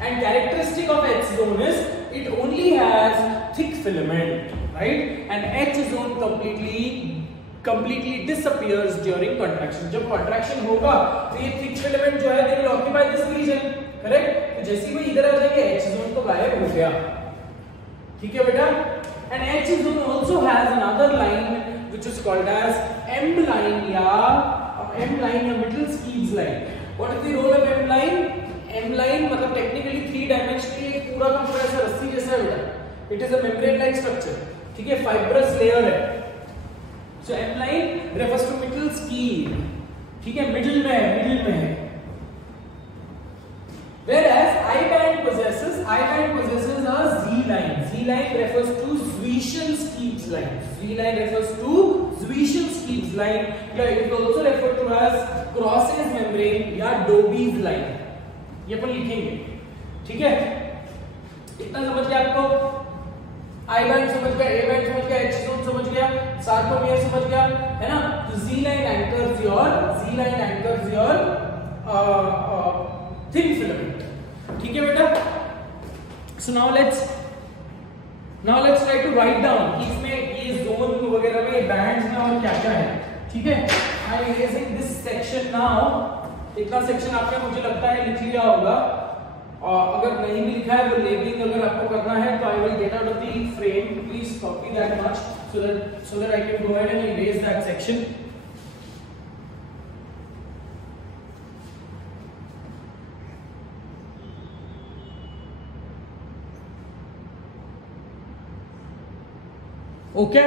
And characteristic of H zone is it only has thick filament, right? And H zone completely disappears during contraction. जब contraction होगा तो ये thick filament जो है they will occupy this region, correct? तो जैसे ही इधर आ जाएंगे H zone तो गायब हो गया. ठीक है बेटा? And H zone also has another line which is called as M line या middle Skene's line. What is the role of M line? M line मतलब technically 3 dimensionally एक पूरा कंप्रेसर रस्सी जैसा है बेटा. It is a membrane like structure. ठीक है, fibrous layer है. So M line refers to middle skene. ठीक है, middle में है. Whereas I band possesses a Z line. Z line refers to Zwischen-Skene's line. Z line refers to Zwischen-Skene's line. Yeah, it is also referred to as Krause's membrane या Dobbe's line. ये अपन लिखेंगे. ठीक है, इतना समझ गया आपको? I band समझ गया, A band समझ गया, H zone समझ गया, sarcomere समझ गया, है ना? तो Z line anchors your thin filament. ठीक है बेटा? So now let's try to write down कि इसमें ये zone वगैरह में bands में और क्या क्या है. ठीक है? I am erasing this section now. इतना सेक्शन आपने मुझे लगता है लिख लिया होगा, और अगर नहीं भी लिखा है वो लेबलिंग अगर आपको करना है तो I will get out of the frame. Please copy that much so that I can go ahead and erase that section. Okay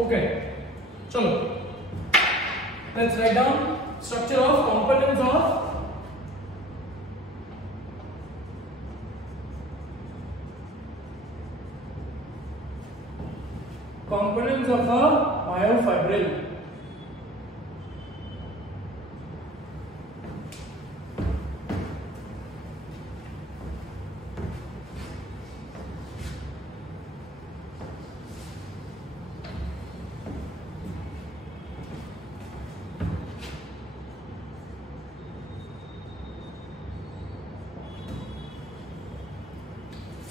okay चलो let's write down structure of components of a myofibril.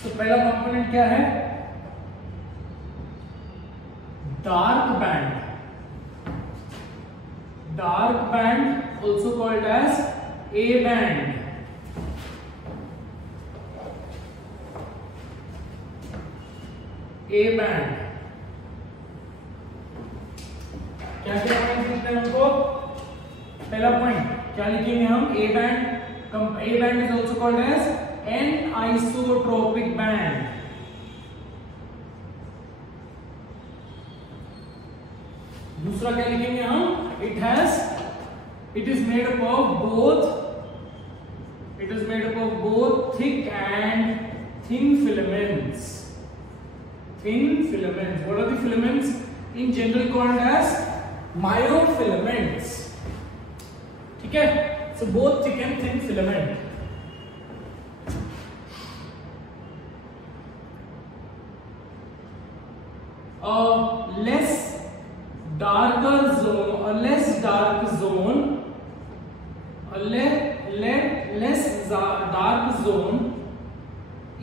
तो पहला component क्या है? Dark band also called as A band. A band क्या क्या point लिखते हैं हमको? पहला पॉइंट क्या लिखेंगे हम? A band is also called as anisotropic band. दूसरा क्या लिखेंगे हम? It is made up of both thick and thin filaments. What are the filaments? In general called as myofilaments. ठीक है? So both thick and thin filament. A less dark zone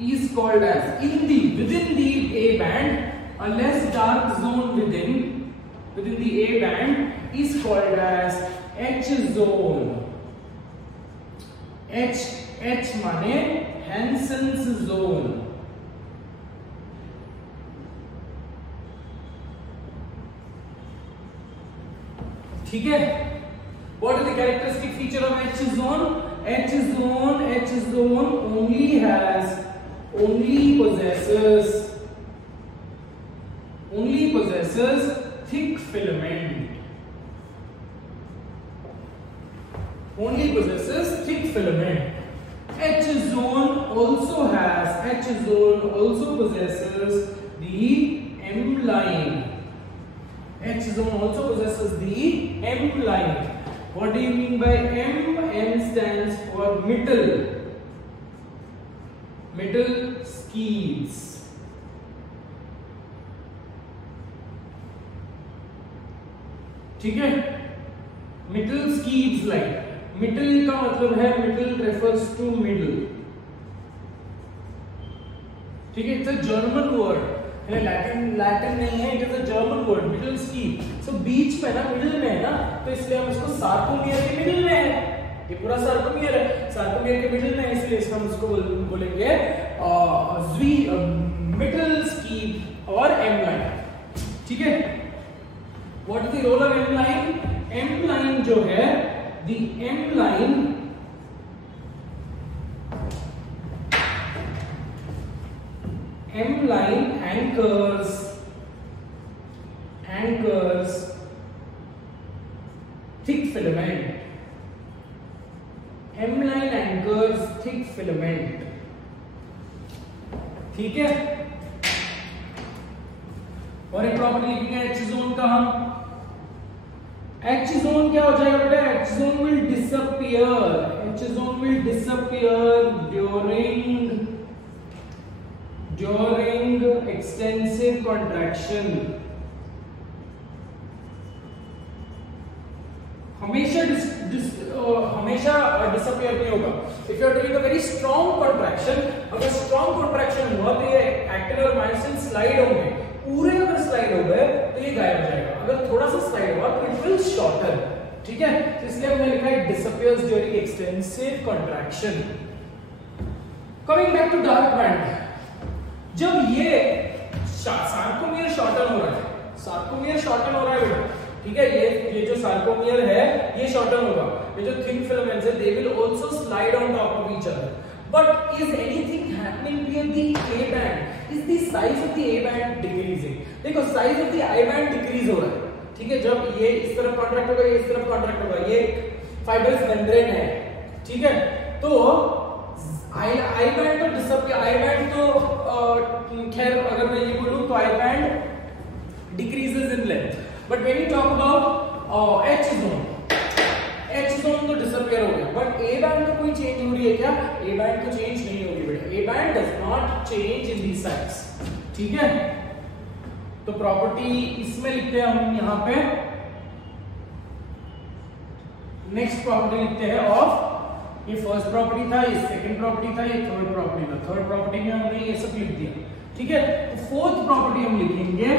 is called as within the A band. A less dark zone within the A band is called as H zone. H माने Hansen's zone. ठीक है? What is the characteristic feature of H zone? H zone only possesses thick filament. H zone also possesses the M line. H zone also possesses the M line. What do you mean by M? M stands for middle skeves. ठीक है? Middle skeves line. Middle का मतलब है middle refers to middle. ठीक है? It's a German word. Latin नहीं है, it is a German word. Middle स्कीव. सो बीच में ना, मिडिल में है ना, तो इसलिए हम इसको सार्कोमियर के मिडिल में है. ये पूरा सार्कोमियर है, सार्कोमियर के मिडिल में है, इसलिए इसको हम इसको बोलेंगे मिडिल स्कीव और एम लाइन. ठीक है? What is the role of M line? M line जो है, the M line anchors M line anchors thick filament, ठीक है। और एक प्रॉपर्टी लिखेंगे एच जोन का हम। एच जोन क्या हो जाएगा बेटा? H zone will disappear, H zone will disappear during extensive contraction. हमेशा डिसअपियर नहीं होगा। If you are doing a very strong contraction, अगर स्ट्रॉन्ग कॉन्ट्रैक्शन हुआ तो ये एक्टिन और मायोसिन स्लाइड होंगे, पूरे अगर स्लाइड हो गए तो ये गायब हो जाएगा। अगर थोड़ा सा स्लाइड हुआ तो इट विल शॉर्टन, ठीक है। तो इसलिए हमने लिखा है disappears during extensive contraction. Coming back to dark band, जब ये सार्कोमियर शॉर्टन हो रहा है, सार्कोमियर शॉर्टन हो रहा है बेटा, ठीक है। ये जो सार्कोमियर है ये शॉर्टन होगा, ये जो थिन फिलामेंट्स है they will also slide on top of each other. But is anything happening near the A band? Is the size of the A band decreasing? देखो size of the I band decrease हो रहा है, ठीक है। जब ये इस तरफ कॉन्ट्रैक्ट होगा, ये इस तरफ कॉन्ट्रैक्ट होगा, ये फाइब्रस मेम्ब्रेन है, ठीक है। तो आई बैंड तो डिसअपियर, आई बैंड तो खैर अगर मैं ये बोलूं तो I band decreases in length. But when you talk about H zone, H zone तो डिसअपियर हो गया, बट ए बैंड तो कोई चेंज हो रही है क्या? ए बैंड तो चेंज नहीं होगी बेटा, A band does not change in the sides, ठीक है। तो प्रॉपर्टी इसमें लिखते हैं हम यहां पे। नेक्स्ट प्रॉपर्टी लिखते हैं ऑफ, ये फर्स्ट प्रॉपर्टी था, ये सेकंड प्रॉपर्टी था, ये थर्ड प्रॉपर्टी था। थर्ड प्रॉपर्टी में हमने ये सब लिख दिया, ठीक है। तो फोर्थ प्रॉपर्टी हम लिखेंगे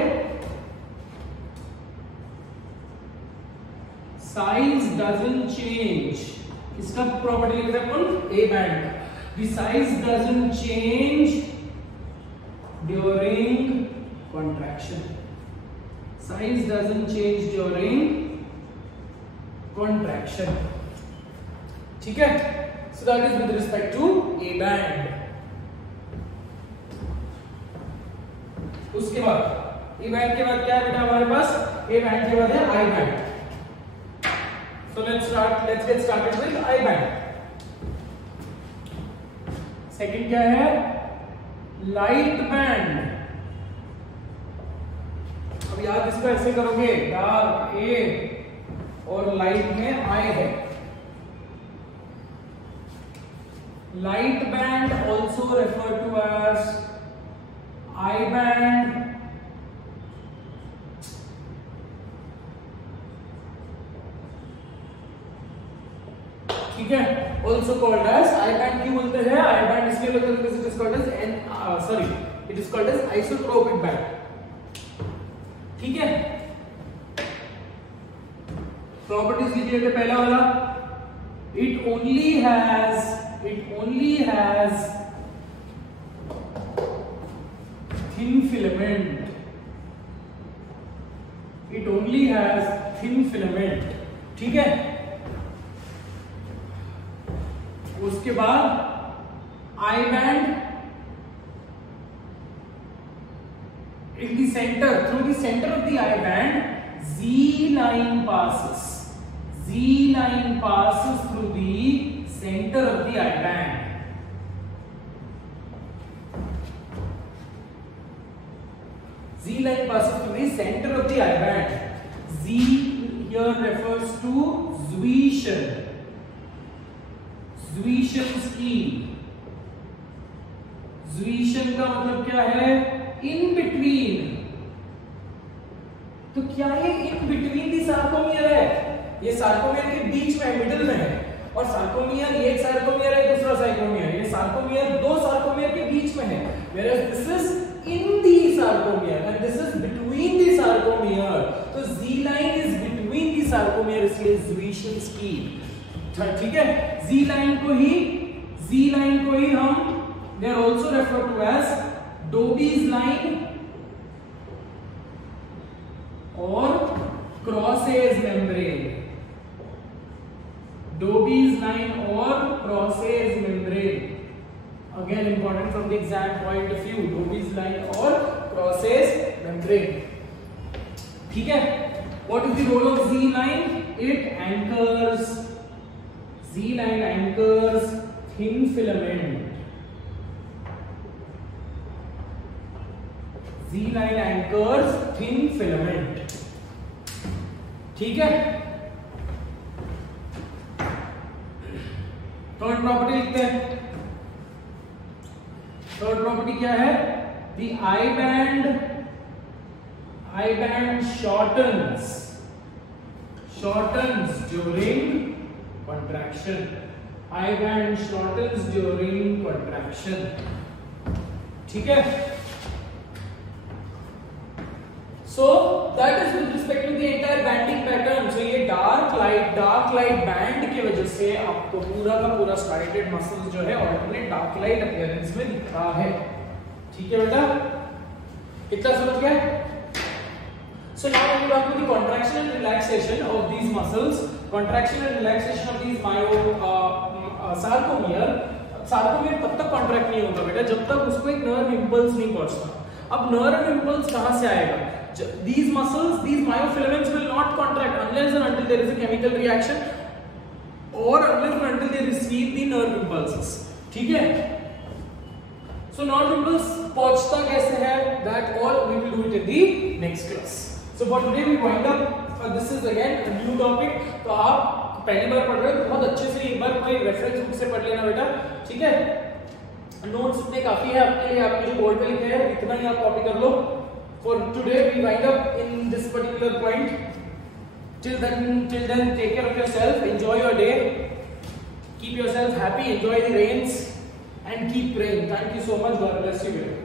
साइज डजंट चेंज। इसका प्रॉपर्टी लिख रहे हैं A band, the size doesn't change during contraction, size doesn't change during contraction, ठीक है। so that is with respect to A band। उसके बाद A band के बाद क्या है बेटा हमारे पास? A band के बाद है I band। so let's get started with I band। Second क्या है? Light band. अब याद इसको ऐसे करोगे, डार्क ए और लाइट में आई है। Light band also refer to as I band, ठीक है। Also called as I band. क्यों बोलते हैं आई बैंड? इसलिए बोलते हैं because it is called as it is called as isotropic band, ठीक है। प्रॉपर्टीज लीजिए पहला वाला, it only has thin filament, it only has thin filament, ठीक है। उसके बाद I band in the center, through the center of the I band, Z line passes through the center of the I band, Z line passes through the center of the I band। Z here refers to Zwischen scheme। Zwischen का मतलब क्या है? In between. तो क्या ये in between the sarcomere है? ये sarcomere के बीच में, मिडिल में है। और सार्कोमियर, ये एक सार्कोमियर है, दूसरा सार्कोमियर, ये सार्कोमियर दो सार्कोमियर के बीच में है। whereas this is in the sarcomere and this is between the sarcomere। तो Z line is between the sarcomere, इसलिए Zwischen scheme, ठीक है। Z line को ही हम they are also referred to as Dobbe's line और Croce's membrane। Dobbe's line और Croce's membrane, again important from the exam point of view, Dobbe's line और Croce's membrane, ठीक है। What is the role of Z line? It anchors Z line anchors thin filament. Z line anchors thin filament. ठीक है, third property लिखते हैं। Third property क्या है? The I band shortens during contraction. I band shortens during contraction. ठीक है, so that is with respect to the entire banding pattern. So ये dark light band की वजह से आपको पूरा का पूरा striated muscles जो है alternate dark light appearance में दिख रहा है। ठीक है बेटा, इतना समझ गए? So now we will talk about the contraction and relaxation of these muscles. Contraction and relaxation of these sarcomere. Sarcomere तब तक contract नहीं होता बेटा जब तक उसको एक nerve impulse नहीं पहुंचता। अब nerve impulse कहाँ से आएगा? These muscles, these myofilaments will not contract unless and until there is a chemical reaction or unless and until they receive the nerve impulses. ठीक है? So nerve impulse पहुंचता कैसे है? That all we will do it in the next class. So for today we wind up. This is again a new topic. तो आप पहली बार पढ़ रहे हो तो बहुत अच्छे से एक बार कोई रेफरेंस बुक से पढ़ लेना बेटा। ठीक है? नोट्स इतने काफी है आपके लिए, आपके जो बोर्ड पे लिखे हैं इतना ही आप कॉपी कर लो। For today we wind up in this particular point. Till then take care of yourself, enjoy your day, keep yourself happy, enjoy the rains and keep praying. Thank you so much. God bless you.